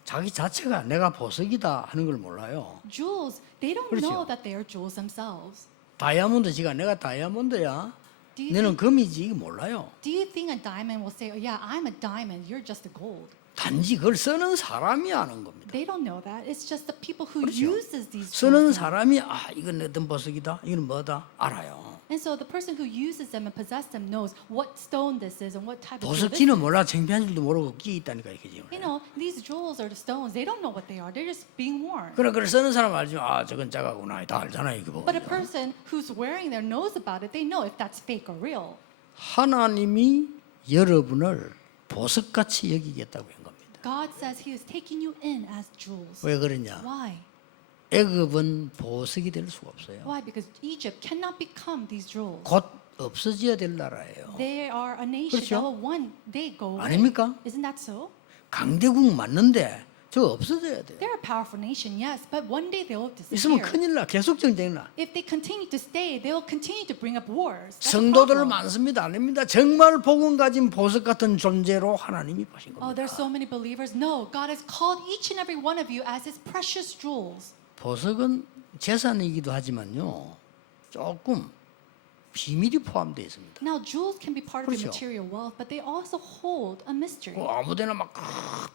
자기 자체가 내가 보석이다 하는 걸 몰라요. Jewels, they don't 그렇죠. know that they are jewels themselves. 다이아몬드지가 내가 다이아몬드야. Do you 너는 금이지 이거 몰라요. Do you think a diamond will say, "Oh, yeah, I'm a diamond. You're just a gold"? 단지 그걸 쓰는 사람이 아는 겁니다. They don't know that. It's just the people who 그렇죠. uses these 쓰는 jewels. 사람이 이건 어떤 보석이다, 이건 뭐다 알아요. And so the person who uses them and possesses them knows what stone this is and what type of jewel this is. 보석지는 몰라 창피한 줄도 모르고 끼 있다니까 이게 지금. You know, these jewels or the stones, they don't know what they are. They're just being worn. 그래 그걸 쓰는 사람 알지만 저건 짜가구나 다 알잖아요 이거. But a person who's wearing them knows about it. They know if that's fake or real. 하나님이 여러분을 보석같이 여기겠다고 한 겁니다. God says He is taking you in as jewels. 왜 그러냐? Why? 애굽은 보석이 될 수가 없어요. Why? Because Egypt cannot become these jewels. 곧 없어져야 될 나라예요. They are a nation 그렇죠? that will one day go away. 아닙니까? Isn't that so? 강대국 맞는데 저 없어져야 돼요. They're a powerful nation, yes, but one day they will 있으면 disappear. 큰일 나. 계속 전쟁 나. If they continue to stay, they will continue to bring up wars. That's a 성도들 problem. 많습니다. 아닙니다. 정말 복음 가진 보석 같은 존재로 하나님이 보신 Oh, 겁니다. there's so many believers. No, God has called each and every one of you as His precious jewels. 보석은 재산이기도 하지만요. 조금 비밀이 포함되어 있습니다. Now, jewels can be part of the 그렇죠. material wealth, but they also hold a mystery. 아무데나 막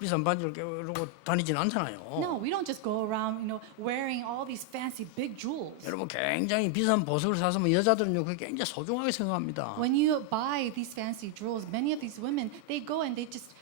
비싼 반지를 끼고 다니진 않잖아요. No, we don't just go around, wearing all these fancy big jewels. 여러분 굉장히 비싼 보석을 사서면 여자들은요 그게 굉장히 소중하게 생각합니다. When you buy these fancy jewels, many of these women, they go and they just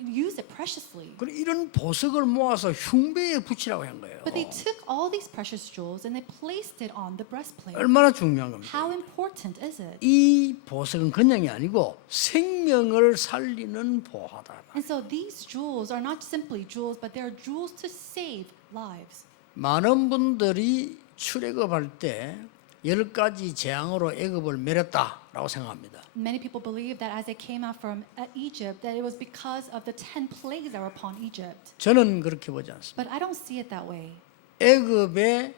use it preciously. 그리고 이런 보석을 모아서 흉배에 붙이라고 한 거예요. But they took all these precious jewels and they placed it on the breastplate. 얼마나 중요한 겁니까? How important is it? 이 보석은 그냥이 아니고 생명을 살리는 보화다. And so these jewels are not simply jewels, but they are jewels to save lives. 많은 분들이 출애굽할 때 10가지 재앙으로 애굽을 멸했다라고 생각합니다. Many people believe that as they came out from Egypt, that it was because of the 10 plagues that were upon Egypt. 저는 그렇게 보지 않습니다. But I don't see it that way. 애굽의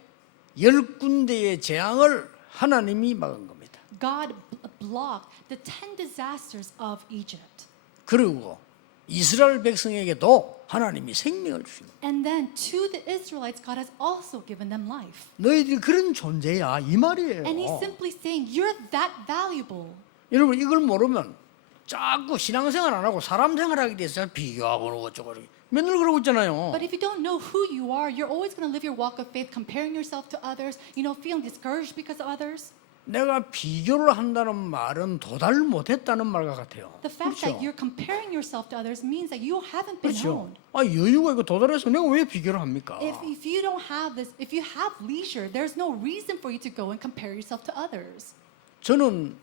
10군데의 재앙을 하나님이 막은 겁니다. God blocked the 10 disasters of Egypt. 그리고 이스라엘 백성에게도 하나님이 생명을 주신 겁니다. And then to the Israelites, God has also given them life. 너희들이 그런 존재야 이 말이에요. And He's simply saying, you're that valuable. 여러분 이걸 모르면 자꾸 신앙생활 안 하고 사람 생활하게 돼서 비교하고 어쩌고 맨날 그러고 있잖아요. But if you don't know who you are, you're always going to live your walk of faith comparing yourself to others, feeling discouraged because of others. 내가 비교를 한다는 말은 도달 못했다는 말과 같아요. The fact that you're comparing yourself to others means that you haven't been 그렇죠. known. 여유가 있고 도달해서 내가 왜 비교를 합니까? If you don't have this, if you have leisure, there's no reason for you to go and compare yourself to others. 저는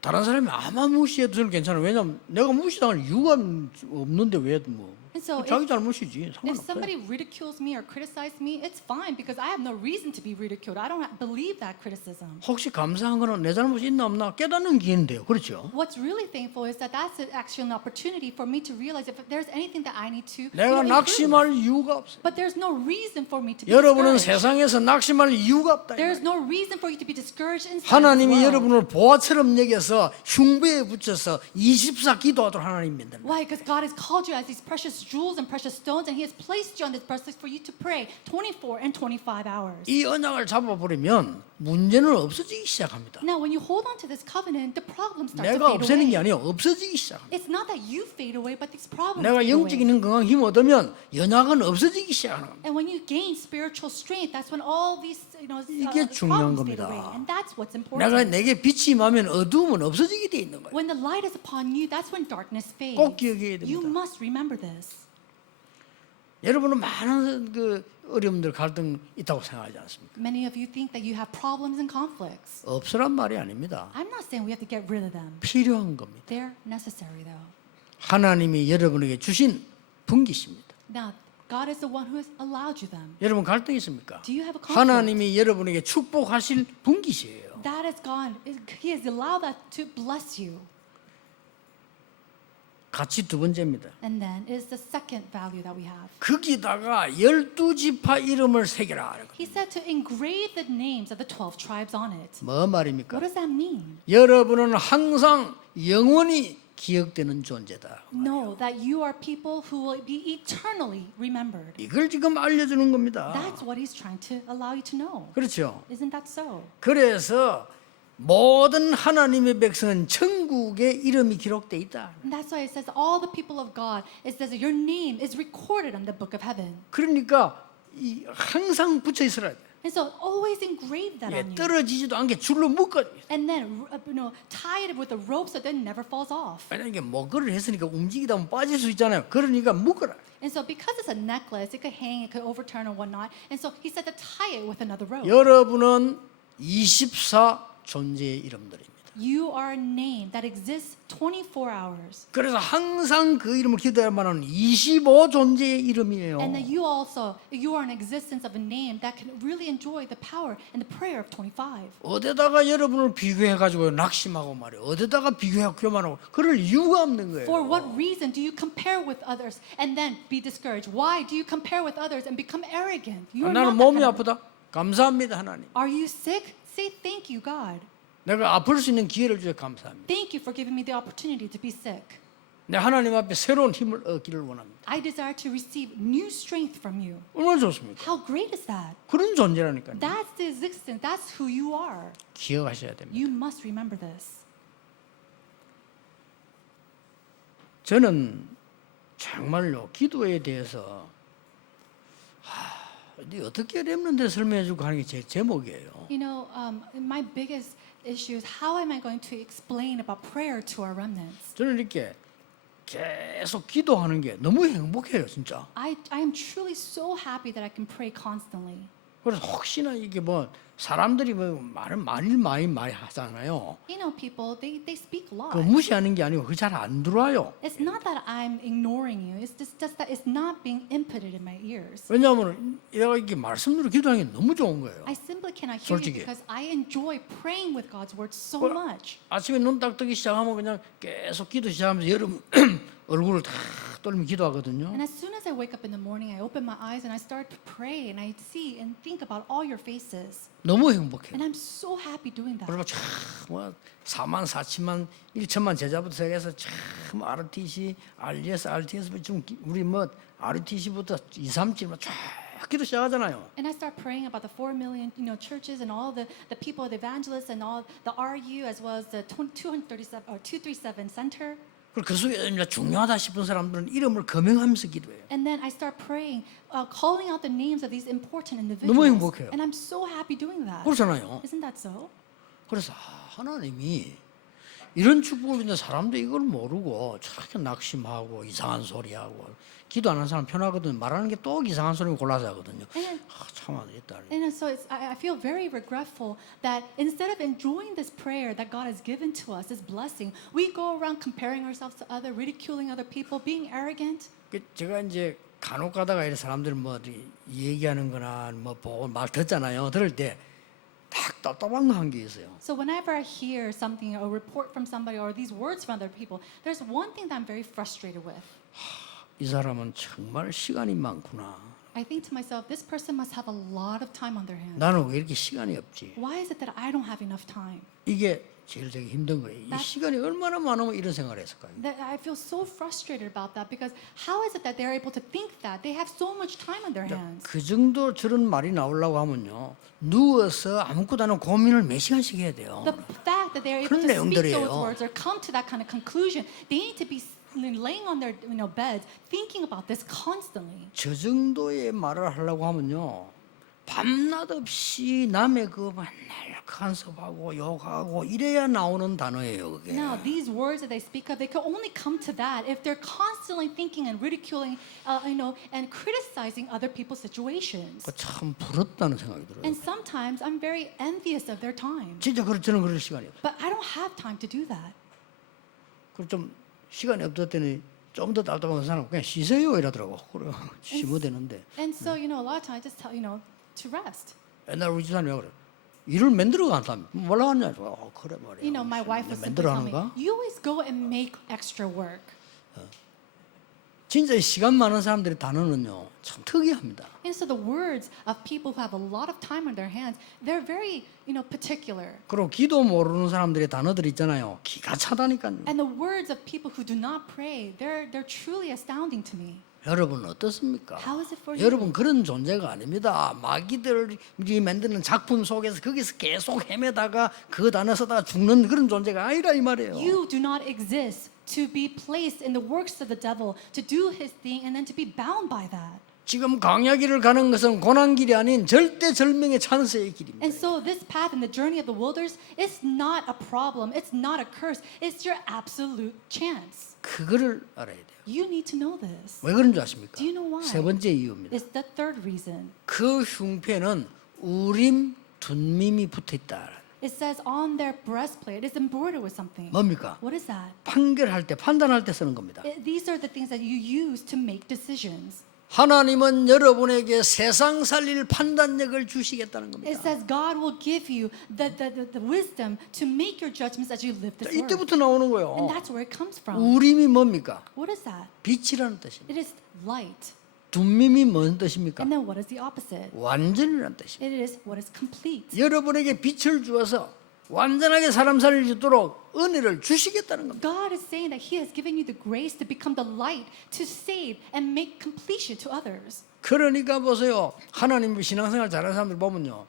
다른 사람이 아마 무시해도 저는 괜찮아요. 왜냐하면 내가 무시당할 이유가 없는데 왜 뭐. And so 자기 잘못이지. if 상관없어요. somebody ridicules me or criticizes me, it's fine because I have no reason to be ridiculed. I don't believe that criticism. 혹시 감사한 거는 내 잘못이 있나 없나 깨닫는 기회인데요. 그렇죠? What's really thankful is that that's actually an opportunity for me to realize if there's anything that I need to 내가 improve. 낙심할 이유가 없어요. But there's no reason for me to be 여러분은 discouraged. 세상에서 낙심할 이유가 없다. 이 There's 말이에요. no reason for you to be discouraged inside 하나님이 this world. 여러분을 보화처럼 여겨서 흉배에 붙여서 24 기도하도록 하나님 만든다. Why? Because God has called you as these precious jewels and precious stones, and He has placed you on this breastplate for you to pray 24 and 25 hours. 이 언약을 잡아버리면 문제는 없어지기 시작합니다. Now, when you hold on to this covenant, the problems start to 내가 fade 없애는 게 away. 아니에요. 없어지기 시작합니다. It's not that you fade away, but these problems 내가 fade 영적인 away. 건강 힘 얻으면 연약은 없어지기 시작하는 겁니다. And when you gain spiritual strength, that's when all these 이게 중요한 problems fade 겁니다. away. And that's what's 내가 important. 내게 빛이 임하면 어두움은 없어지게 돼 있는 거예요. When the light is upon you, that's when darkness fades. 꼭 기억해야 됩니다. You must remember this. 여러분은 많은 그 어려움들 갈등 있다고 생각하지 않습니까? Many of you think that you have problems and conflicts. 없으란 말이 아닙니다. I'm not saying we have to get rid of them. 필요한 겁니다. They're necessary, though. 하나님이 여러분에게 주신 분기십니다. Now, God is the one who has allowed you them. 여러분 갈등 있습니까? Do you have a conflict? 하나님이 여러분에게 축복하실 분기시예요. That is gone. He has allowed that to bless you. 같이 두 번째입니다. And then is the second value that we have. 거기다가 12지파 이름을 새겨라. He said to engrave the names of the 12 tribes on it. 뭐 말입니까? What does that mean? 여러분은 항상 영원히 기억되는 존재다. Know that you are people who will be eternally remembered. 이걸 지금 알려주는 겁니다. That's what he's trying to allow you to know. 그렇죠. Isn't that so? 그래서 모든 하나님의 백성은 천국에 이름이 기록돼 있다. And that's why it says all the people of God, it says that your name is recorded on the book of heaven. 그러니까 이 항상 붙여 있어야 돼. And so always engrave that 예, on you. 떨어지지도 않게 줄로 묶어. And then tie it with a rope so that it never falls off. 왜냐면 이게 목걸이를 했으니까 움직이다 보면 빠질 수 있잖아요. 그러니까 묶어라. And so because it's a necklace, it could hang, it could overturn or whatnot. And so he said to tie it with another rope. 여러분은 24 존재의 이름들입니다. You are a name that exists 24 hours. 그래서 항상 그 이름을 기도해야만 25 존재의 이름이에요. And that you are an existence of a name that can really enjoy the power and the prayer of 25. 어디다가 여러분을 비교해 가지고 낙심하고 말이에요. 어디다가 비교해 교만하고 그럴 이유가 없는 거예요. For what reason do you compare with others and then be discouraged? Why do you compare with others and become arrogant? You are 나는 not that 몸이 kind of- 아프다. 감사합니다 하나님. Are you sick? Say thank you, God. 내가 아플 수 있는 기회를 주셔서 감사합니다. Thank you for giving me the opportunity to be sick. 내 하나님 앞에 새로운 힘을 얻기를 원합니다. I desire to receive new strength from you. 얼마나 좋습니까? How great is that? 그런 존재라니까요. That's the existence. That's who you are. 기억하셔야 됩니다. You must remember this. 저는 정말로 기도에 대해서 근데 어떻게 렘넌트에 설명해주고 하는 게 제 제목이에요. You know, my biggest issue is how am I going to explain about prayer to our remnants? 저는 이렇게 계속 기도하는 게 너무 행복해요, 진짜. I am truly so happy that I can pray constantly. 그래서 혹시나 이게 뭐 사람들이 뭐 말을 많이 하잖아요. You know, people, they speak a lot. 그 무시하는 게 아니고 그 잘 안 들어와요. It's not that I'm ignoring you. It's just that it's not being inputted in my ears. 왜냐하면 내가 이게 말씀으로 기도하는 게 너무 좋은 거예요. I simply cannot hear you 솔직히. because I enjoy praying with God's word so 그- much. 아침에 눈 딱 뜨기 시작하면 그냥 계속 기도 시작하면서 여러분 얼굴을 다 떨며 기도하거든요. And as soon as I wake up in the morning, I open my eyes and I start to pray and I see and think about all your faces. 너무 행복해요. And I'm so happy doing that. 그리고 참뭐 4만 4천만 1천만 제자부터 시작해서 참 RTC, RES, RTS 지금 우리 뭐 RTC부터 2, 3쯤 쫙 기도 시작하잖아요. And I start praying about the 4 million, churches and all the people, the evangelists and all the RU as well as the 237 or 237 center. 그리고 그 속에 이제 중요하다 싶은 사람들은 이름을 거명하면서 기도해요. And then I start praying, calling out the names of these important 너무 individuals. 행복해요. And I'm so happy doing that. 그렇잖아요. Isn't that so? 그래서 하나님이 이런 축복을 주는데 사람도 이걸 모르고 저렇게 낙심하고 이상한 소리하고 기도 안 하는 사람 편하거든. 말하는 게 또 이상한 소리 골라서 하거든요. 참 안 되겠다. And so I feel very regretful that instead of enjoying this prayer that God has given to us, this blessing, we go around comparing ourselves to others, ridiculing other people, being arrogant. 제가 이제 간혹 가다가 이런 사람들 뭐 얘기하는 거나 뭐 보고 말 듣잖아요. 들을 때 딱 답답한 거 한 게 있어요. So whenever I hear something, a report from somebody, or these words from other people, there's one thing that I'm very frustrated with. 이 사람은 정말 시간이 많구나. I think to myself, this person must have a lot of time on their hands. 나는 왜 이렇게 시간이 없지? Why is it that I don't have enough time? 이게 제일 되게 힘든 거예요. 이 시간이 얼마나 많으면 이런 생각을 했을까요? That I feel so frustrated about that because how is it that they're able to think that? They have so much time on their hands. 그 정도 저런 말이 나오려고 하면요. 누워서 아무것도 안 하고 고민을 몇 시간씩 해야 돼요. The fact that they're able 그런 to speak 내용들이에요. those words or come to that kind of conclusion, they need to be laying on their beds thinking about this constantly. 저 정도의 말을 하려고 하면요. 밤낮 없이 남의 그 맨날 간섭하고 욕하고 이래야 나오는 단어예요, 그게. Now, these words that they speak of, they can only come to that if they're constantly thinking and ridiculing, and criticizing other people's situations. 그거 참 부럽다는 생각이 들어요. And sometimes I'm very envious of their time, 진짜 저는 그럴 시간이 없어요. but I don't have time to do that. 그럼 좀 시간이 없었더니 좀 더 답답한 사람 그냥 쉬세요 이러더라고. 그래 쉬면 되는데. And so, a lot of times I just tell, to rest. 옛날 우리 집사람이 그래. 일을 만들어 간다며. 뭐라 하냐? 그래 말이야. My wife was simply 만들어 telling me, 하는가? you always go and make extra work. 진짜 시간 많은 사람들의 단어는요. 참 특이합니다. And so the words of people who have a lot of time on their hands, they're very, particular. 그리고 기도 모르는 사람들의 단어들 있잖아요. 기가 차다니까요. And the words of people who do not pray, they're truly astounding to me. 여러분 어떻습니까? How is it for you? 여러분 그런 존재가 아닙니다. 마귀들이 만드는 작품 속에서 거기서 계속 헤매다가 그 단어 쓰다가 죽는 그런 존재가 아니라 이 말이에요. You do not exist to be placed in the works of the devil, to do his thing and then to be bound by that. 지금 광야길을 가는 것은 고난길이 아닌 절대절명의 찬스의 길입니다. And so this path in the journey of the wilderness is not a problem, it's not a curse, it's your absolute chance. 그거를 알아야 돼요. You need to know this. 왜 그런 줄 아십니까? Do you know why? 세 번째 이유입니다. It's the third reason. 그 흉패는 우림 둔밈이 붙어 있다. It says on their breastplate, it's embroidered with something. 뭡니까? What is that? 판결할 때 판단할 때 쓰는 겁니다. These are the things that you use to make decisions. 하나님은 여러분에게 세상 살릴 판단력을 주시겠다는 겁니다. It says God will give you the wisdom to make your judgments as you live this earth. 이때부터 나오는 And 거예요. that's where it comes from. 우림이 뭡니까? What is that? 빛이라는 뜻입니다. It is light. 둔밈이 뭔 뜻입니까? And then what is the opposite? 완전이라는 뜻입니다. It is what is complete. 여러분에게 빛을 주어서 완전하게 사람 살릴 수 있도록 은혜를 주시겠다는 겁니다. God is saying that He has given you the grace to become the light to save and make completion to others. 그러니까 보세요. 하나님 신앙생활 잘하는 사람들 보면요.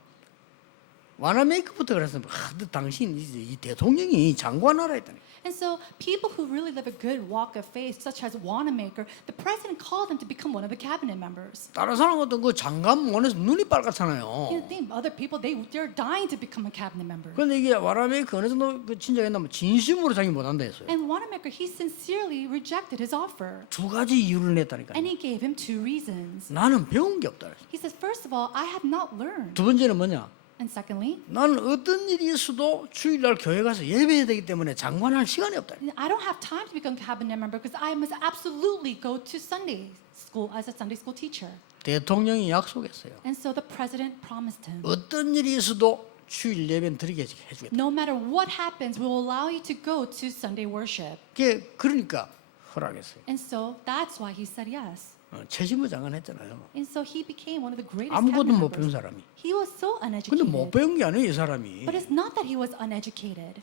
와나메이커부터 그랬습니다. 당신 이 대통령이 장관하라 했다니. And so people who really live a good walk of faith, such as Wanamaker, the president called them to become one of the cabinet members. 다른 사람 같은 그 장관 원해서 눈이 빨갛잖아요. You think other people, they're dying to become a cabinet member. 그런데 이게 와나메이커 어느 정도 그 친정했나면 진심으로 자기 못한다 했어요. And Wanamaker, he sincerely rejected his offer. 두 가지 이유를 냈다니까요. And he gave him two reasons. 나는 배운 게 없다. He says, first of all, I have not learned. 두 번째는 뭐냐? And secondly, 나는 어떤 일이 있어도 주일날 교회 가서 예배해야 되기 때문에 장관할 시간이 없다. I don't have time to become a cabinet member because I must absolutely go to Sunday school as a Sunday school teacher. 대통령이 약속했어요. And so the president promised him, 어떤 일이 있어도 주일 예배는 드리게 해주겠다. no matter what happens, we will allow you to go to Sunday worship. 그러니까 허락했어요. And so that's why he said yes. 최신부 장관 했잖아요. And so he became one of the greatest 아무것도 cabinet 못 배운 members. 사람이. He was so 근데 uneducated. 못 배운 게 아니에요, 이 사람이. But it's not that he was uneducated.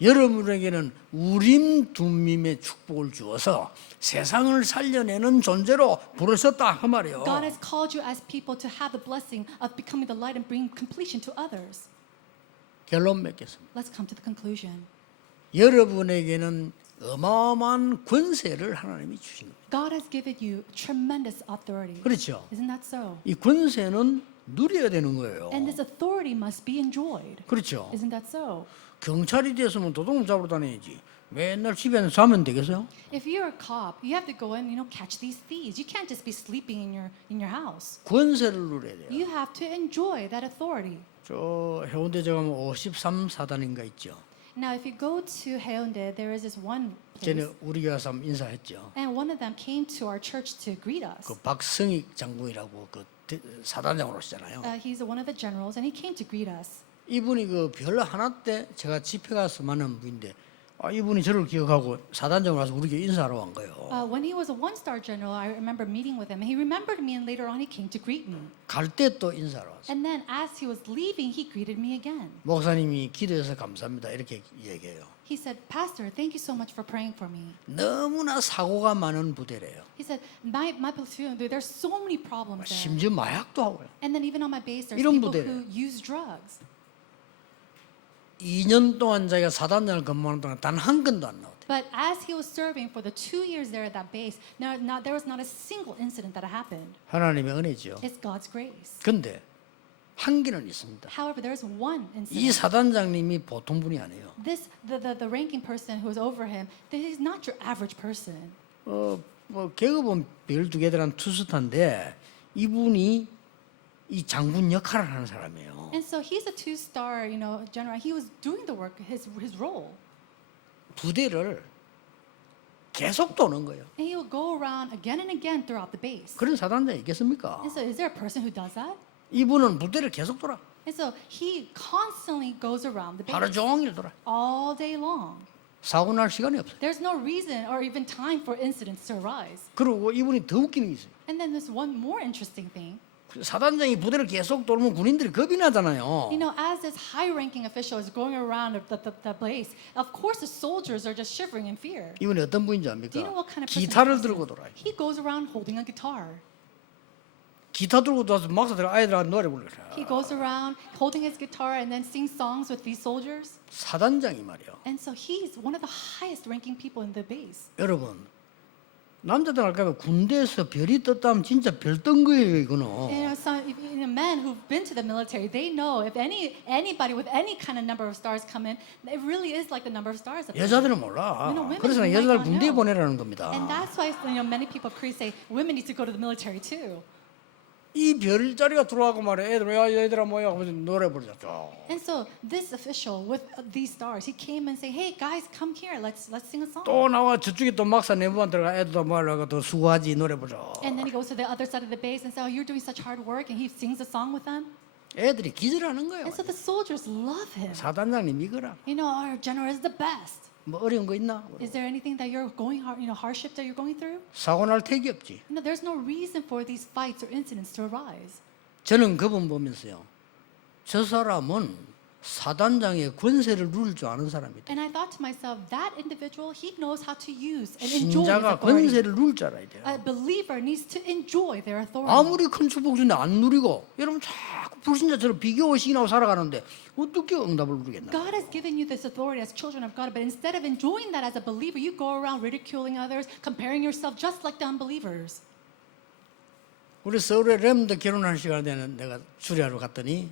여러분에게는 우림 둔밈의 축복을 주어서 세상을 살려내는 존재로 부르셨다 그 말이에요. God has called you as people to have the blessing of becoming the light and bringing completion to others. 결론 맺겠습니다. Let's come to the conclusion. 여러분에게는 어마어마한 권세를 하나님이 주신 겁니다. God has given you tremendous authority. 그렇죠. Isn't that so? 이 권세는 누려야 되는 거예요. And this authority must be enjoyed. 그렇죠. Isn't that so? 경찰이 됐으면 도둑을 잡으러 다녀야지. 맨날 집에서 자면 되겠어요? If you're a cop, you have to go and catch these thieves. You can't just be sleeping in your house. 권세를 누려야 돼요. You have to enjoy that authority. 저 해운대 제가 53사단인가 있죠. Now, if you go to Haeundae, there is this one 전에 place, 우리 교회 가서 한번 인사했죠. and one of them came to our church to greet us. 그 박성익 장군이라고 그 사단장으로 오시잖아요. He's one of the generals, and he came to greet us. 이분이 그 별 하나 때 제가 집회 가서 만난 분인데 이분이 저를 기억하고 사단장으로 와서 우리 교회 인사하러 간 거예요. When he was a one-star general, I remember meeting with him, and he remembered me, and later on he came to greet me. 갈 때 또 인사하러 왔어요. And then as he was leaving, he greeted me again. 목사님이 기도해서 감사합니다 이렇게 얘기해요. He said, Pastor, thank you so much for praying for me. 너무나 사고가 많은 부대래요. He said, my platoon, there's so many problems there. 심지어 마약도 하고요. And then even on my base, there's 이런 people 부대래. who use drugs. 2년 동안 자기가 사단장을 근무하는 동안 단 한 건도 안 나왔대요. But as he was serving for the 2 years there at that base, there was not a single incident that happened. 하나님의 은혜죠. It's God's grace. 근데 한계는 있습니다. However, there's one 이 incident. 사단장님이 보통 분이 아니에요. The ranking person who was over him, he's not your average person. 계급은 별 두 개들한 투스타인데 이분이 이 장군 역할을 하는 사람이에요. And so he's a 2-star, general. He was doing the work, his role. 부대를 계속 도는 거예요. And he will go around again and again throughout the base. 그런 사단장이 있겠습니까? And so is there a person who does that? 이분은 부대를 계속 돌아. And so he constantly goes around the 하루 base 종일 돌아. all day long. 사고 날 시간이 없어요. There's no reason or even time for incidents to arise. 그리고 이분이 더 웃기는 게 있어요. And then there's one more interesting thing. 사단장이 부대를 계속 돌면 군인들이 겁이 나잖아요. You know, as this high-ranking official is going around the place, of course the soldiers are just shivering in fear. 이분이 어떤 분인지 Do you know 압니까? what kind of person 기타를 he is? 들고 돌아요. He goes around holding a guitar. 기타 들고 돌아서 막사들 아이들한테 노래 부르라. He goes around holding his guitar and then sings songs with these soldiers. 사단장이 말이요. And so he's one of the highest-ranking people in the base. 여러분, 남자들 할까봐 군대에서 별이 떴다면 진짜 별 뜬 거예요, 이거는. You know, men who've been to the military, they know if anybody with any kind of number of stars come in, it really is like the number of stars up there. 여자들은 몰라. You know, women 그래서 might 여자들 not 군대에 know. 보내라는 겁니다. And that's why many people say women need to go to the military too. 이 별자리가 들어와고 말해. 애들 야 얘들아 뭐야 하면서 노래 부르자. And so this official with these stars, he came and say, "Hey guys, come here. Let's sing a song." 또 나와 저쪽에 또 막사 내부한 들어가 애들도 뭐 하려고 더 수고하지 노래 부르자. And then he goes to the other side of the base and says, "Oh, you're doing such hard work," and he sings a song with them. 애들이 기절하는 거예요. And so the soldiers love him. 사단장님 이거라. You know, our general is the best. 뭐 어려운 거 있나? Is there anything that you're going, hardship that you're going through? 사고 날 택이 없지. You know, there's no reason for these fights or incidents to arise. 저는 그분 보면서요. 저 사람은 사단장의 권세를 누릴 줄 아는 사람이다. And I thought to myself, that individual, he knows how to use and enjoy his 신자가 authority. 권세를 누릴 줄 알아야 돼요. A believer needs to enjoy their authority. 아무리 큰 축복 주는데 안 누리고 여러분 자꾸 불신자처럼 비교의식하고 살아가는데 어떻게 응답을 누리겠나? God has given you this authority as children of God, but instead of enjoying that as a believer, you go around ridiculing others, comparing yourself just like the unbelievers. 우리 서울에 렘드 결혼하는 시간에 내가 수리하러 갔더니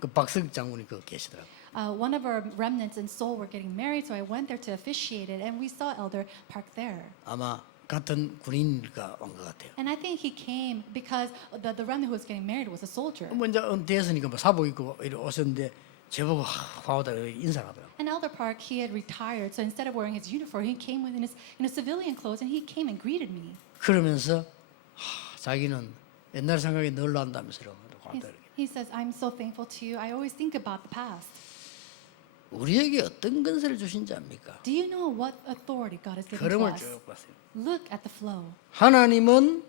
그 박석익 장군이 그 계시더라고. One of our remnants in Seoul were getting married, so I went there to officiate it, and we saw Elder Park there. 아마 같은 군인가 온 것 같아요. And I think he came because the remnant who was getting married was a soldier. 먼저 은퇴했으니까 뭐 사복 입고 이리 오셨는데 제보고 화오다 인사를 하더라고. And Elder Park, he had retired, so instead of wearing his uniform, he came in his civilian clothes, and he came and greeted me. 그러면서 자기는 옛날 생각이 늘 난다면서 He says, "I'm so thankful to you. I always think about the past." 우리에게 어떤 권세를 주신지 압니까? Do you know what authority God has given to 흐름을 us? 쭉 봤어요. Look at the flow. 하나님은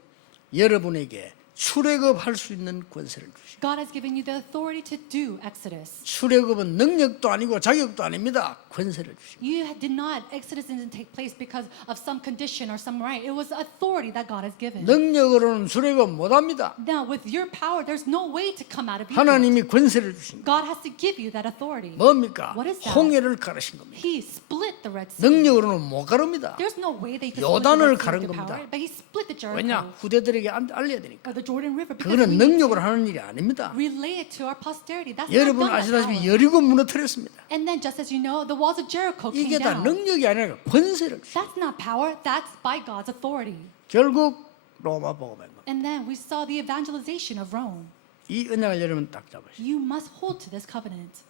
여러분에게 출애굽할 수 있는 권세를 주시고 God has given you the authority to do Exodus. 출애굽은 능력도 아니고 자격도 아닙니다. 권세를 주시고 You did not, Exodus didn't take place because of some condition or some right. It was authority that God has given. 능력으로는 출애굽 못합니다. Now, with your power, there's no way to come out of Egypt. 하나님이 권세를 주신 거 God has to give you that authority. 뭡니까? What is that? 홍해를 가르신 겁니다. He split the Red Sea. 능력으로는 못 가릅니다. There's no way they could 요단을 split the Red Sea 가른 with 겁니다. power, but he split the 왜냐? Jericho, 후대들에게 알려야 되니까. the Jordan River, because 그거는 we need 능력으로 to 하는 일이 아닙니다. relay it to our posterity. That's 여러분 not done by 아시다시피 power. 여리고 무너뜨렸습니다. And then, just as you know, the walls of Jericho came 이게 다 down. 능력이 아니라 권세를 주시. That's not power. That's by God's authority. 결국 로마 복음에 And then we saw the evangelization of Rome. 이 언약을 여러분 딱 잡으시오. You must hold to this covenant.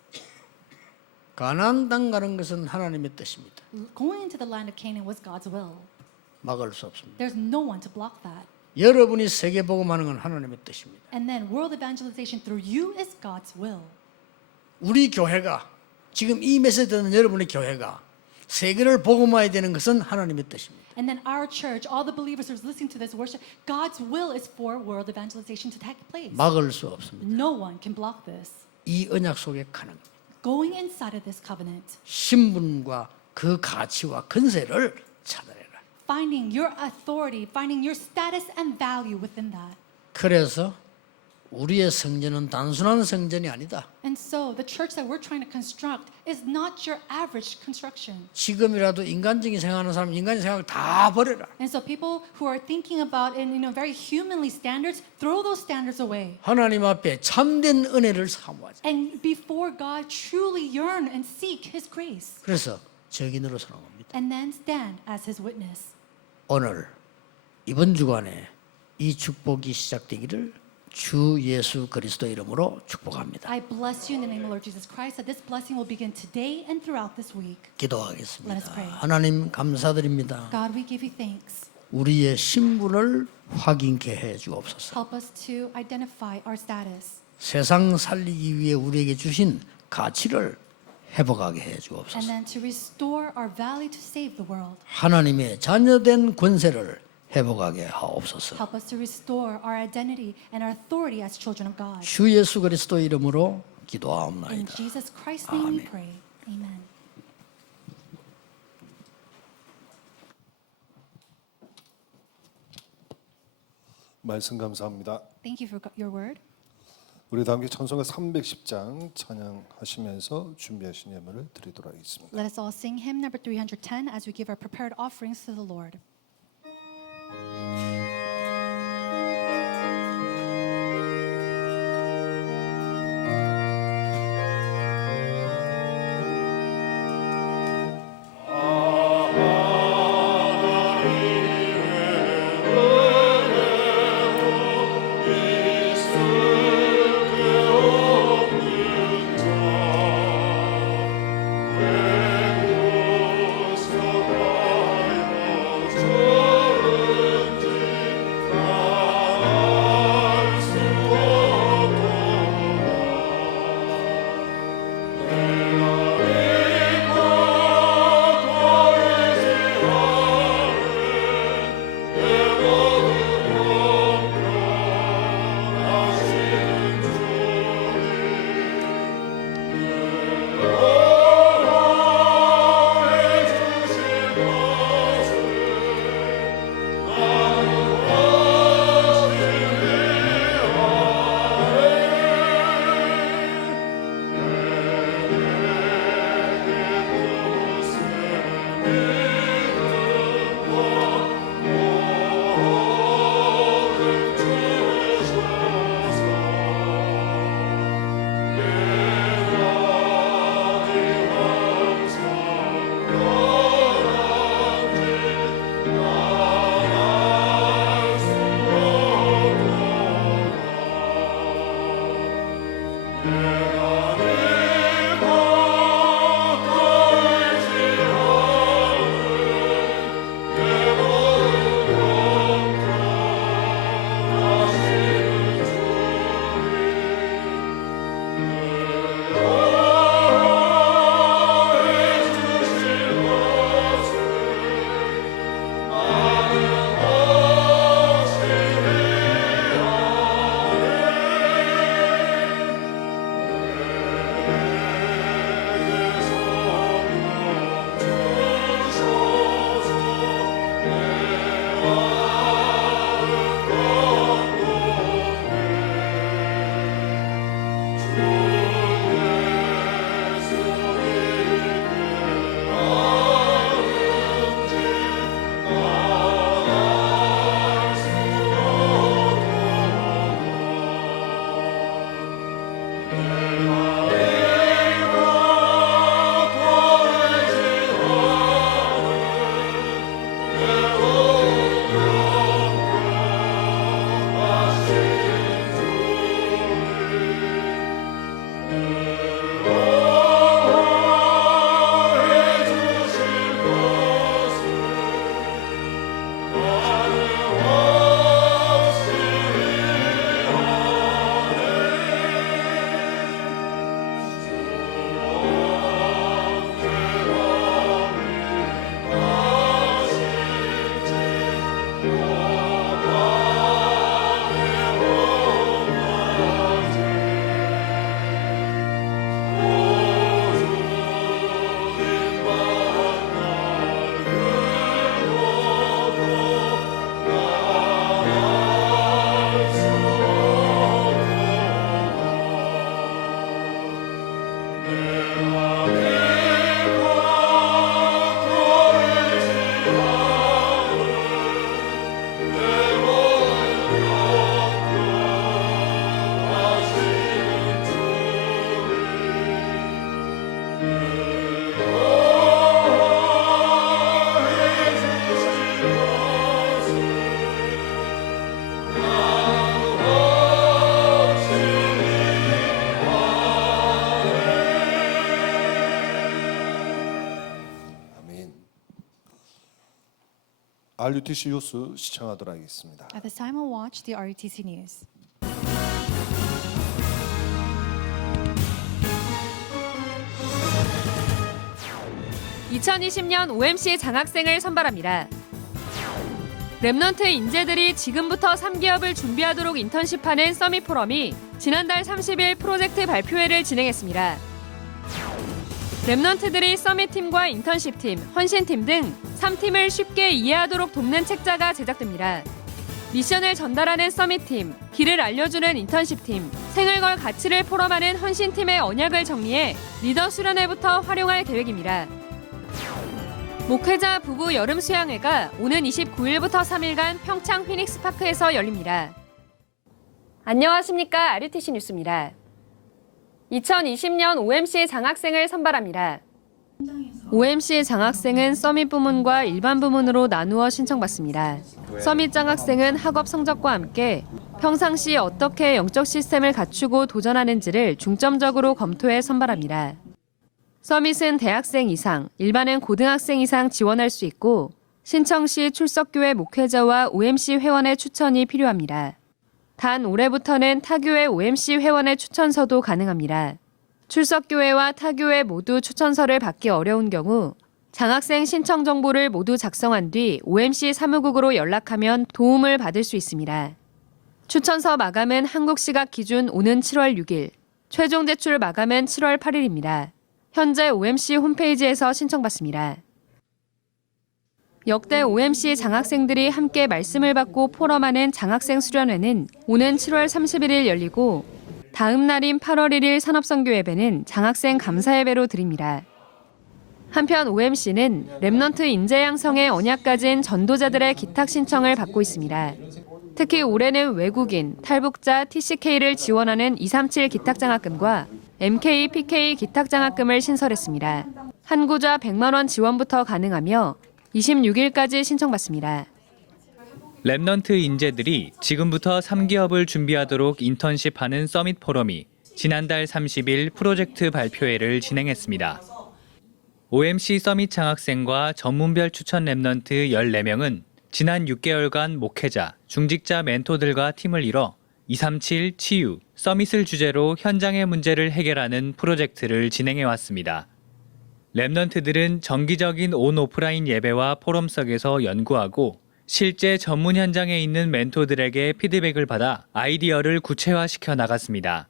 가나안 땅 가는 것은 하나님의 뜻입니다. Going into the land of Canaan was God's will. 막을 수 없습니다. There's no one to block that. 여러분이 세계 복음하는 건 하나님의 뜻입니다. And then world evangelization through you is God's will. 우리 교회가 지금 이 메시지 듣는 여러분의 교회가 세계를 복음화해야 되는 것은 하나님의 뜻입니다. And then our church, all the believers who are listening to this worship, God's will is for world evangelization to take place. 막을 수 없습니다. No one can block this. 이 언약 속에 가는 겁니다. Going inside of this covenant, 신분과 그 가치와 근세를 찾아내라. finding your authority, finding your status and value within that. 그래서 우리의 성전은 단순한 성전이 아니다. And so the church that we're trying to construct is not your average construction. 지금이라도 인간적인 생각하는 사람 인간의 생각을 다 버려라. And so people who are thinking about in very humanly standards, throw those standards away. 하나님 앞에 참된 은혜를 사모하자. And before God, truly yearn and seek His grace. 그래서 증인으로 선언합니다. And then stand as His witness. 오늘 이번 주간에 이 축복이 시작되기를 주 예수 그리스도 이름으로 축복합니다. I bless you in the name of Lord Jesus Christ that this blessing will begin today and throughout this week. 기도하겠습니다. Let us pray. 하나님 감사드립니다. God, we give you thanks. 우리의 신분을 확인케 해 주옵소서. Help us to identify our status. 세상 살리기 위해 우리에게 주신 가치를 회복하게 해 And 주옵소서. then to restore our value to save the world. 하나님의 자녀된 권세를 회복하게 하옵소서. Help us to restore our identity and our authority as children of God. 주 예수 그리스도 이름으로 In 기도하옵나이다. Jesus Christ's name we 아멘. pray. Amen. 말씀 감사합니다. Thank you for your word. 우리 다 함께 찬송가 310장 찬양하시면서 준비하신 예물을 드리도록 하겠습니다. Let us all sing hymn number 310 as we give our prepared offerings to the Lord. RUTC 뉴스 시청하도록 하겠습니다. At this time, we'll watch the RUTC News. (2020년) OMC 장학생을 선발합니다. 랩넌트 인재들이 지금부터 3기업을 준비하도록 인턴십하는 서밋 포럼이 지난달 30일 프로젝트 발표회를 진행했습니다. 랩넌트들이 서밋팀과 인턴십팀, 헌신팀 등 3팀을 쉽게 이해하도록 돕는 책자가 제작됩니다. 미션을 전달하는 서밋팀, 길을 알려주는 인턴십팀, 생을 걸 가치를 포럼하는 헌신팀의 언약을 정리해 리더 수련회부터 활용할 계획입니다. 목회자 부부 여름 수양회가 오는 29일부터 3일간 평창 휘닉스파크에서 열립니다. 안녕하십니까. RUTC 뉴스입니다. 2020년 OMC 장학생을 선발합니다. OMC 장학생은 서밋 부문과 일반 부문으로 나누어 신청받습니다. 서밋 장학생은 학업 성적과 함께 평상시 어떻게 영적 시스템을 갖추고 도전하는지를 중점적으로 검토해 선발합니다. 서밋은 대학생 이상, 일반은 고등학생 이상 지원할 수 있고 신청 시 출석교회 목회자와 OMC 회원의 추천이 필요합니다. 단 올해부터는 타교회 OMC 회원의 추천서도 가능합니다. 출석교회와 타교회 모두 추천서를 받기 어려운 경우 장학생 신청 정보를 모두 작성한 뒤 OMC 사무국으로 연락하면 도움을 받을 수 있습니다. 추천서 마감은 한국 시각 기준 오는 7월 6일, 최종 제출 마감은 7월 8일입니다. 현재 OMC 홈페이지에서 신청받습니다. 역대 OMC 장학생들이 함께 말씀을 받고 포럼하는 장학생 수련회는 오는 7월 31일 열리고 다음 날인 8월 1일 산업선교 예배는 장학생 감사 예배로 드립니다. 한편 OMC는 랩넌트 인재 양성에 언약 가진 전도자들의 기탁 신청을 받고 있습니다. 특히 올해는 외국인, 탈북자, TCK를 지원하는 237 기탁 장학금과 MK, PK 기탁 장학금을 신설했습니다. 한 구자 100만 원 지원부터 가능하며 26일까지 신청받습니다. 랩넌트 인재들이 지금부터 3기업을 준비하도록 인턴십하는 서밋 포럼이 지난달 30일 프로젝트 발표회를 진행했습니다. OMC 서밋 장학생과 전문별 추천 랩넌트 14명은 지난 6개월간 목회자, 중직자 멘토들과 팀을 이뤄 237 치유, 서밋을 주제로 현장의 문제를 해결하는 프로젝트를 진행해왔습니다. 랩넌트들은 정기적인 온-오프라인 예배와 포럼석에서 연구하고 실제 전문 현장에 있는 멘토들에게 피드백을 받아 아이디어를 구체화시켜 나갔습니다.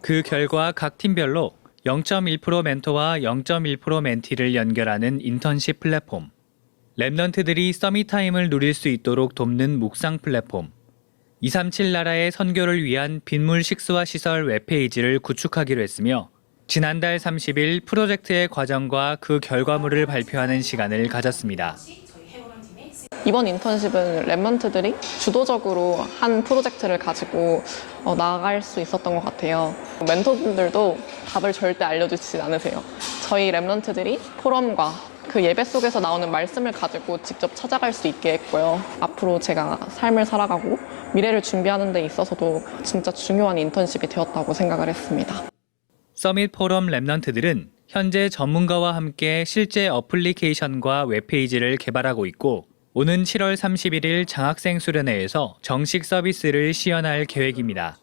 그 결과 각 팀별로 0.1% 멘토와 0.1% 멘티를 연결하는 인턴십 플랫폼, 랩넌트들이 서밋타임을 누릴 수 있도록 돕는 묵상 플랫폼, 237 나라의 선교를 위한 빗물 식수화 시설 웹페이지를 구축하기로 했으며 지난달 30일 프로젝트의 과정과 그 결과물을 발표하는 시간을 가졌습니다. 이번 인턴십은 랩넌트들이 주도적으로 한 프로젝트를 가지고 나아갈 수 있었던 것 같아요. 멘토분들도 답을 절대 알려주지 않으세요. 저희 랩넌트들이 포럼과 그 예배 속에서 나오는 말씀을 가지고 직접 찾아갈 수 있게 했고요. 앞으로 제가 삶을 살아가고 미래를 준비하는 데 있어서도 진짜 중요한 인턴십이 되었다고 생각을 했습니다. 서밋 포럼 랩넌트들은 현재 전문가와 함께 실제 어플리케이션과 웹페이지를 개발하고 있고 오는 7월 31일 장학생 수련회에서 정식 서비스를 시연할 계획입니다.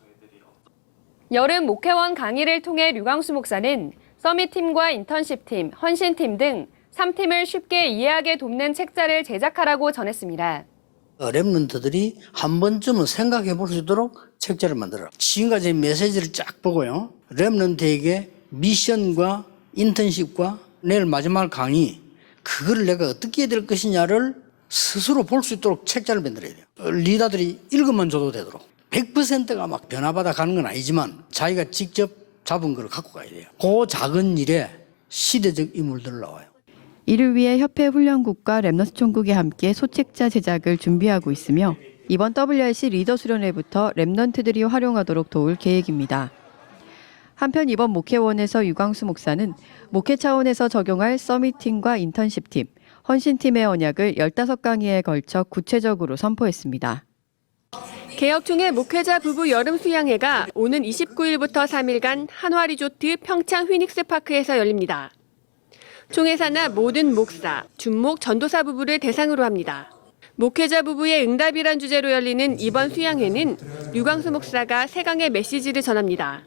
여름 목회원 강의를 통해 류광수 목사는 서밋팀과 인턴십팀, 헌신팀 등 3팀을 쉽게 이해하게 돕는 책자를 제작하라고 전했습니다. 랩런트들이 한 번쯤은 생각해 볼 수 있도록 책자를 만들어라. 지금까지 메시지를 쫙 보고요. 랩런트에게 미션과 인턴십과 내일 마지막 강의, 그걸 내가 어떻게 해야 될 것이냐를 스스로 볼 수 있도록 책자를 만들어야 돼요. 리더들이 읽으면 줘도 되도록. 100%가 막 변화받아 가는 건 아니지만 자기가 직접 잡은 걸 갖고 가야 돼요. 그 작은 일에 시대적 인물들 나와요. 이를 위해 협회 훈련국과 랩넌트 총국이 함께 소책자 제작을 준비하고 있으며 이번 WRC 리더 수련회부터 랩넌트들이 활용하도록 도울 계획입니다. 한편 이번 목회원에서 유광수 목사는 목회 차원에서 적용할 서밋팀과 인턴십팀, 헌신팀의 언약을 15강의에 걸쳐 구체적으로 선포했습니다. 개혁총회 목회자 부부 여름 수양회가 오는 29일부터 3일간 한화 리조트 평창 휘닉스파크에서 열립니다. 총회 산하 모든 목사, 준목, 전도사 부부를 대상으로 합니다. 목회자 부부의 응답이란 주제로 열리는 이번 수양회는 류광수 목사가 세강의 메시지를 전합니다.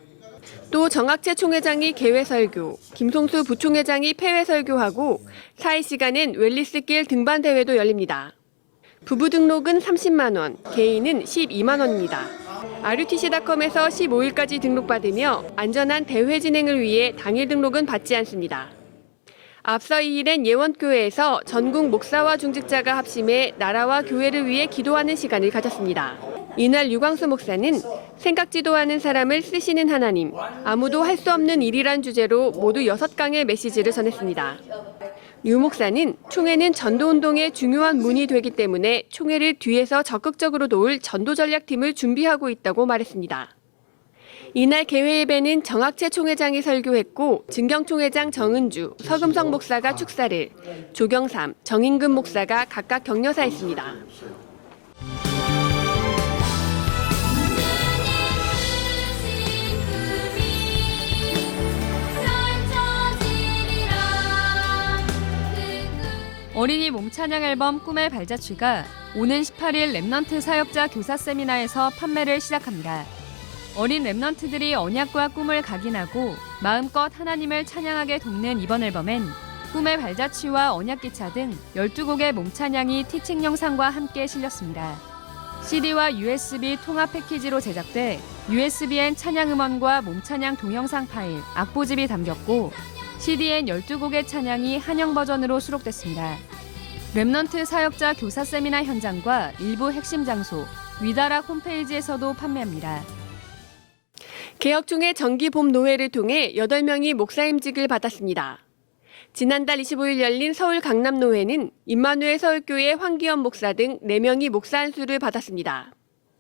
또 정학채 총회장이 개회 설교, 김송수 부총회장이 폐회 설교하고 사회 시간엔 웰리스길 등반 대회도 열립니다. 부부 등록은 30만 원, 개인은 12만 원입니다. RUTC.com에서 15일까지 등록받으며 안전한 대회 진행을 위해 당일 등록은 받지 않습니다. 앞서 2일엔 예원교회에서 전국 목사와 중직자가 합심해 나라와 교회를 위해 기도하는 시간을 가졌습니다. 이날 유광수 목사는 생각지도 않은 사람을 쓰시는 하나님, 아무도 할 수 없는 일이란 주제로 모두 6강의 메시지를 전했습니다. 유 목사는 총회는 전도운동의 중요한 문이 되기 때문에 총회를 뒤에서 적극적으로 도울 전도전략팀을 준비하고 있다고 말했습니다. 이날 개회 예배는 정학채 총회장이 설교했고 진경 총회장 정은주, 서금성 목사가 축사를, 조경삼, 정인금 목사가 각각 격려사했습니다. 어린이 몸찬양 앨범 꿈의 발자취가 오는 18일 랩넌트 사역자 교사 세미나에서 판매를 시작합니다. 어린 랩넌트들이 언약과 꿈을 각인하고 마음껏 하나님을 찬양하게 돕는 이번 앨범엔 꿈의 발자취와 언약기차 등 12곡의 몸찬양이 티칭 영상과 함께 실렸습니다. CD와 USB 통합 패키지로 제작돼 USB엔 찬양 음원과 몸찬양 동영상 파일, 악보집이 담겼고 CD엔 12곡의 찬양이 한영 버전으로 수록됐습니다. 랩넌트 사역자 교사 세미나 현장과 일부 핵심 장소, 위다락 홈페이지에서도 판매합니다. 개혁 중의 정기 봄 노회를 통해 8명이 목사임직을 받았습니다. 지난달 25일 열린 서울 강남 노회는 임마누엘 서울교회 황기현 목사 등 4명이 목사 안수를 받았습니다.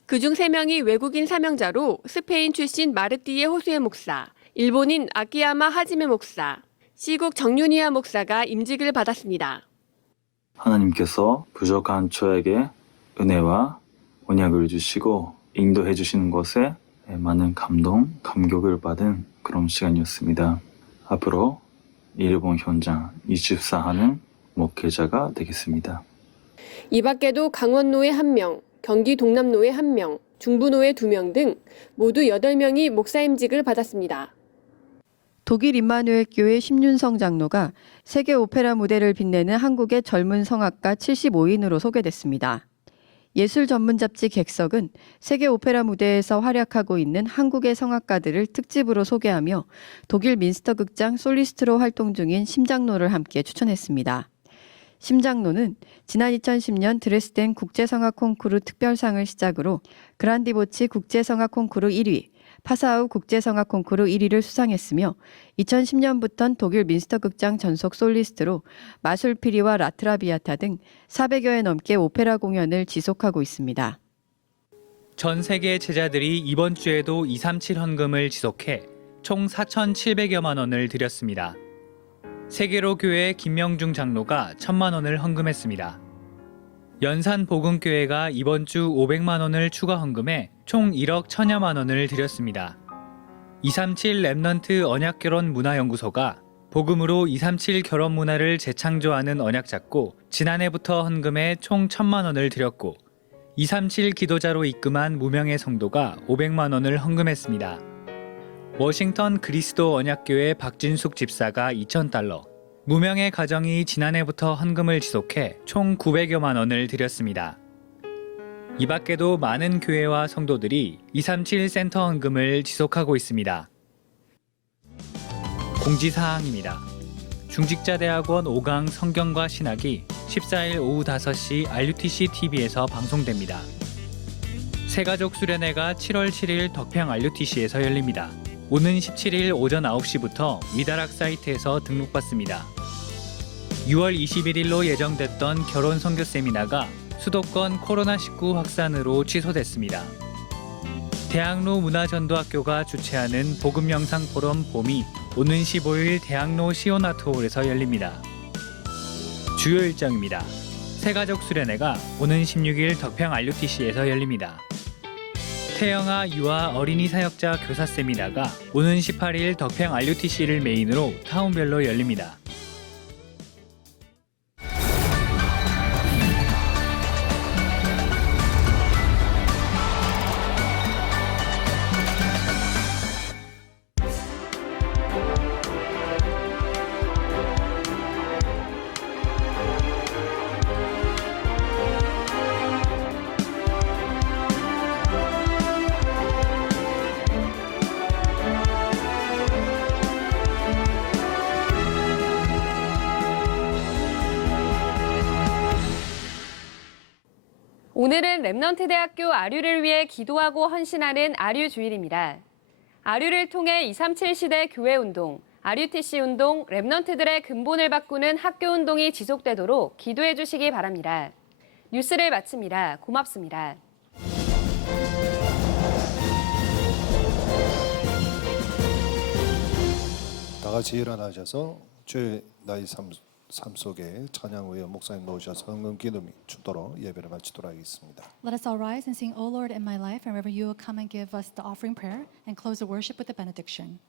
그중 3명이 외국인 사명자로 스페인 출신 마르띠에 호수에 목사, 일본인 아키야마 하지메 목사, 시국 정윤이야 목사가 임직을 받았습니다. 하나님께서 부족한 저에게 은혜와 언약을 주시고 인도해 주시는 것에 많은 감동, 감격을 받은 그런 시간이었습니다. 앞으로 일본 현장 24하는 목회자가 되겠습니다. 이 밖에도 강원노회 1명, 경기 동남노회 1명, 중부노회 2명 등 모두 8명이 목사임직을 받았습니다. 독일 임마누엘 교회 심윤성 장로가 세계 오페라 무대를 빛내는 한국의 젊은 성악가 75인으로 소개됐습니다. 예술 전문 잡지 객석은 세계 오페라 무대에서 활약하고 있는 한국의 성악가들을 특집으로 소개하며 독일 민스터 극장 솔리스트로 활동 중인 심 장로를 함께 추천했습니다. 심 장로는 지난 2010년 드레스덴 국제성악 콩쿠르 특별상을 시작으로 그란디보치 국제성악 콩쿠르 1위, 파사우 국제성악 콩쿠르 1위를 수상했으며 2010년부터는 독일 민스터 극장 전속 솔리스트로 마술피리와 라트라비아타 등 400여회 넘게 오페라 공연을 지속하고 있습니다. 전 세계 제자들이 이번 주에도 237 헌금을 지속해 총 4,700여만 원을 드렸습니다. 세계로 교회 김명중 장로가 1,000만 원을 헌금했습니다. 연산 복음교회가 이번 주 500만 원을 추가 헌금해 총 1억 1,000여만 원을 드렸습니다. 237 랩넌트 언약결혼 문화연구소가 복음으로 237 결혼 문화를 재창조하는 언약 잡고 지난해부터 헌금해 총 1,000만 원을 드렸고 237 기도자로 입금한 무명의 성도가 500만 원을 헌금했습니다. 워싱턴 그리스도 언약교회 박진숙 집사가 2,000달러, 무명의 가정이 지난해부터 헌금을 지속해 총 900여만 원을 드렸습니다. 이 밖에도 많은 교회와 성도들이 237 센터 헌금을 지속하고 있습니다. 공지사항입니다. 중직자대학원 5강 성경과 신학이 14일 오후 5시 RUTC TV에서 방송됩니다. 새가족 수련회가 7월 7일 덕평 RUTC에서 열립니다. 오는 17일 오전 9시부터 위다락 사이트에서 등록받습니다. 6월 21일로 예정됐던 결혼 선교 세미나가 수도권 코로나19 확산으로 취소됐습니다. 대학로 문화전도학교가 주최하는 복음영상 포럼 봄이 오는 15일 대학로 시오나트홀에서 열립니다. 주요 일정입니다. 새가족 수련회가 오는 16일 덕평 RUTC에서 열립니다. 태영아 유아 어린이 사역자 교사 세미나가 오는 18일 덕평 RUTC를 메인으로 타운별로 열립니다. 오늘은 렘넌트 대학교 아류를 위해 기도하고 헌신하는 아류 주일입니다. 아류를 통해 237 시대 교회 운동, RUTC 운동, 렘넌트들의 근본을 바꾸는 학교 운동이 지속되도록 기도해 주시기 바랍니다. 뉴스를 마칩니다. 고맙습니다. 다 같이 일어나셔서 주의 나의 삶 속에 찬양 후에 목사님 모셔서 헌금 기도를 주도록 예배를 마치도록 하겠습니다. Let us all rise and sing, O Lord, in my life, and wherever you will come and give us the offering prayer and close the worship with the benediction.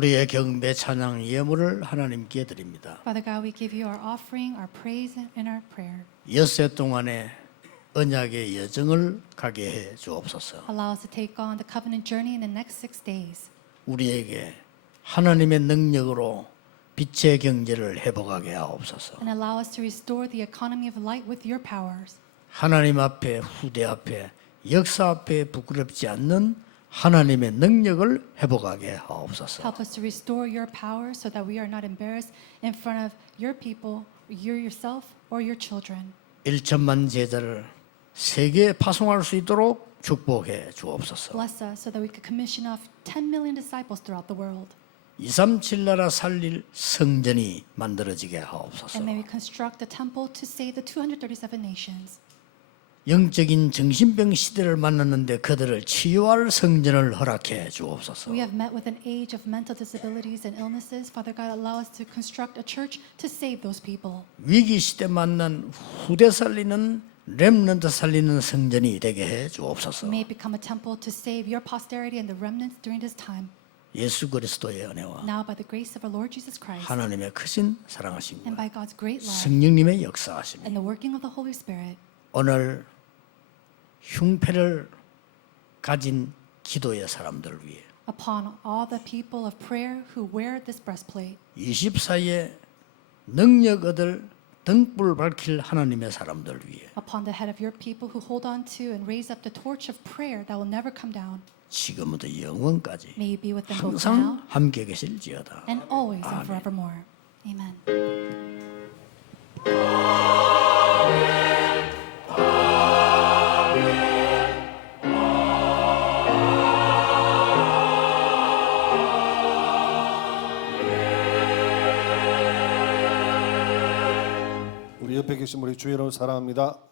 우리의 경배 찬양 예물을 하나님께 드립니다. Father God, we give you our offering, our praise, and our prayer. 엿새 동안에 언약의 여정을 가게 해 주옵소서. Allow us to take on the covenant journey in the next 6 days. 우리에게 하나님의 능력으로 빛의 경제를 회복하게 하옵소서. And allow us to restore the economy of light with your powers. 하나님 앞에, 후대 앞에, 역사 앞에 부끄럽지 않는 하나님의 능력을 회복하게 하옵소서. Help us to restore your power so that we are not embarrassed in front of your people, you yourself, or your children. 1천만 제자를 세계에 파송할 수 있도록 축복해 주옵소서. Bless us so that we could commission off 10 million disciples throughout the world. 237 나라 살릴 성전이 만들어지게 하옵소서. And may we construct the temple to save the 237 nations. 영적인 정신병 시대를 만났는데 그들을 치유할 성전을 허락해 주옵소서. We have met with an age of mental disabilities and illnesses. Father God, allow us to construct a church to save those people. 위기 시대 만난 후대 살리는 렘넌트 살리는 성전이 되게 해 주옵소서. May it become a temple to save your posterity and the remnants during this time. 예수 그리스도의 은혜와 Now by the grace of our Lord Jesus Christ 하나님의 크신 and 사랑하심과 by God's great love 성령님의 역사하심, and the working of the Holy Spirit, 오늘 흉패를 가진 기도의 사람들 위해 upon all the people of prayer who wear this breastplate, 24에 능력 얻을 등불 밝힐 하나님의 사람들 위해 upon the head of your people who hold on to and raise up the torch of prayer that will never come down. 지금부터 영원까지 May you be with them both 항상 now 함께 계실지어다. and always and forevermore. Amen. 옆에 계신 우리 주여를 사랑합니다.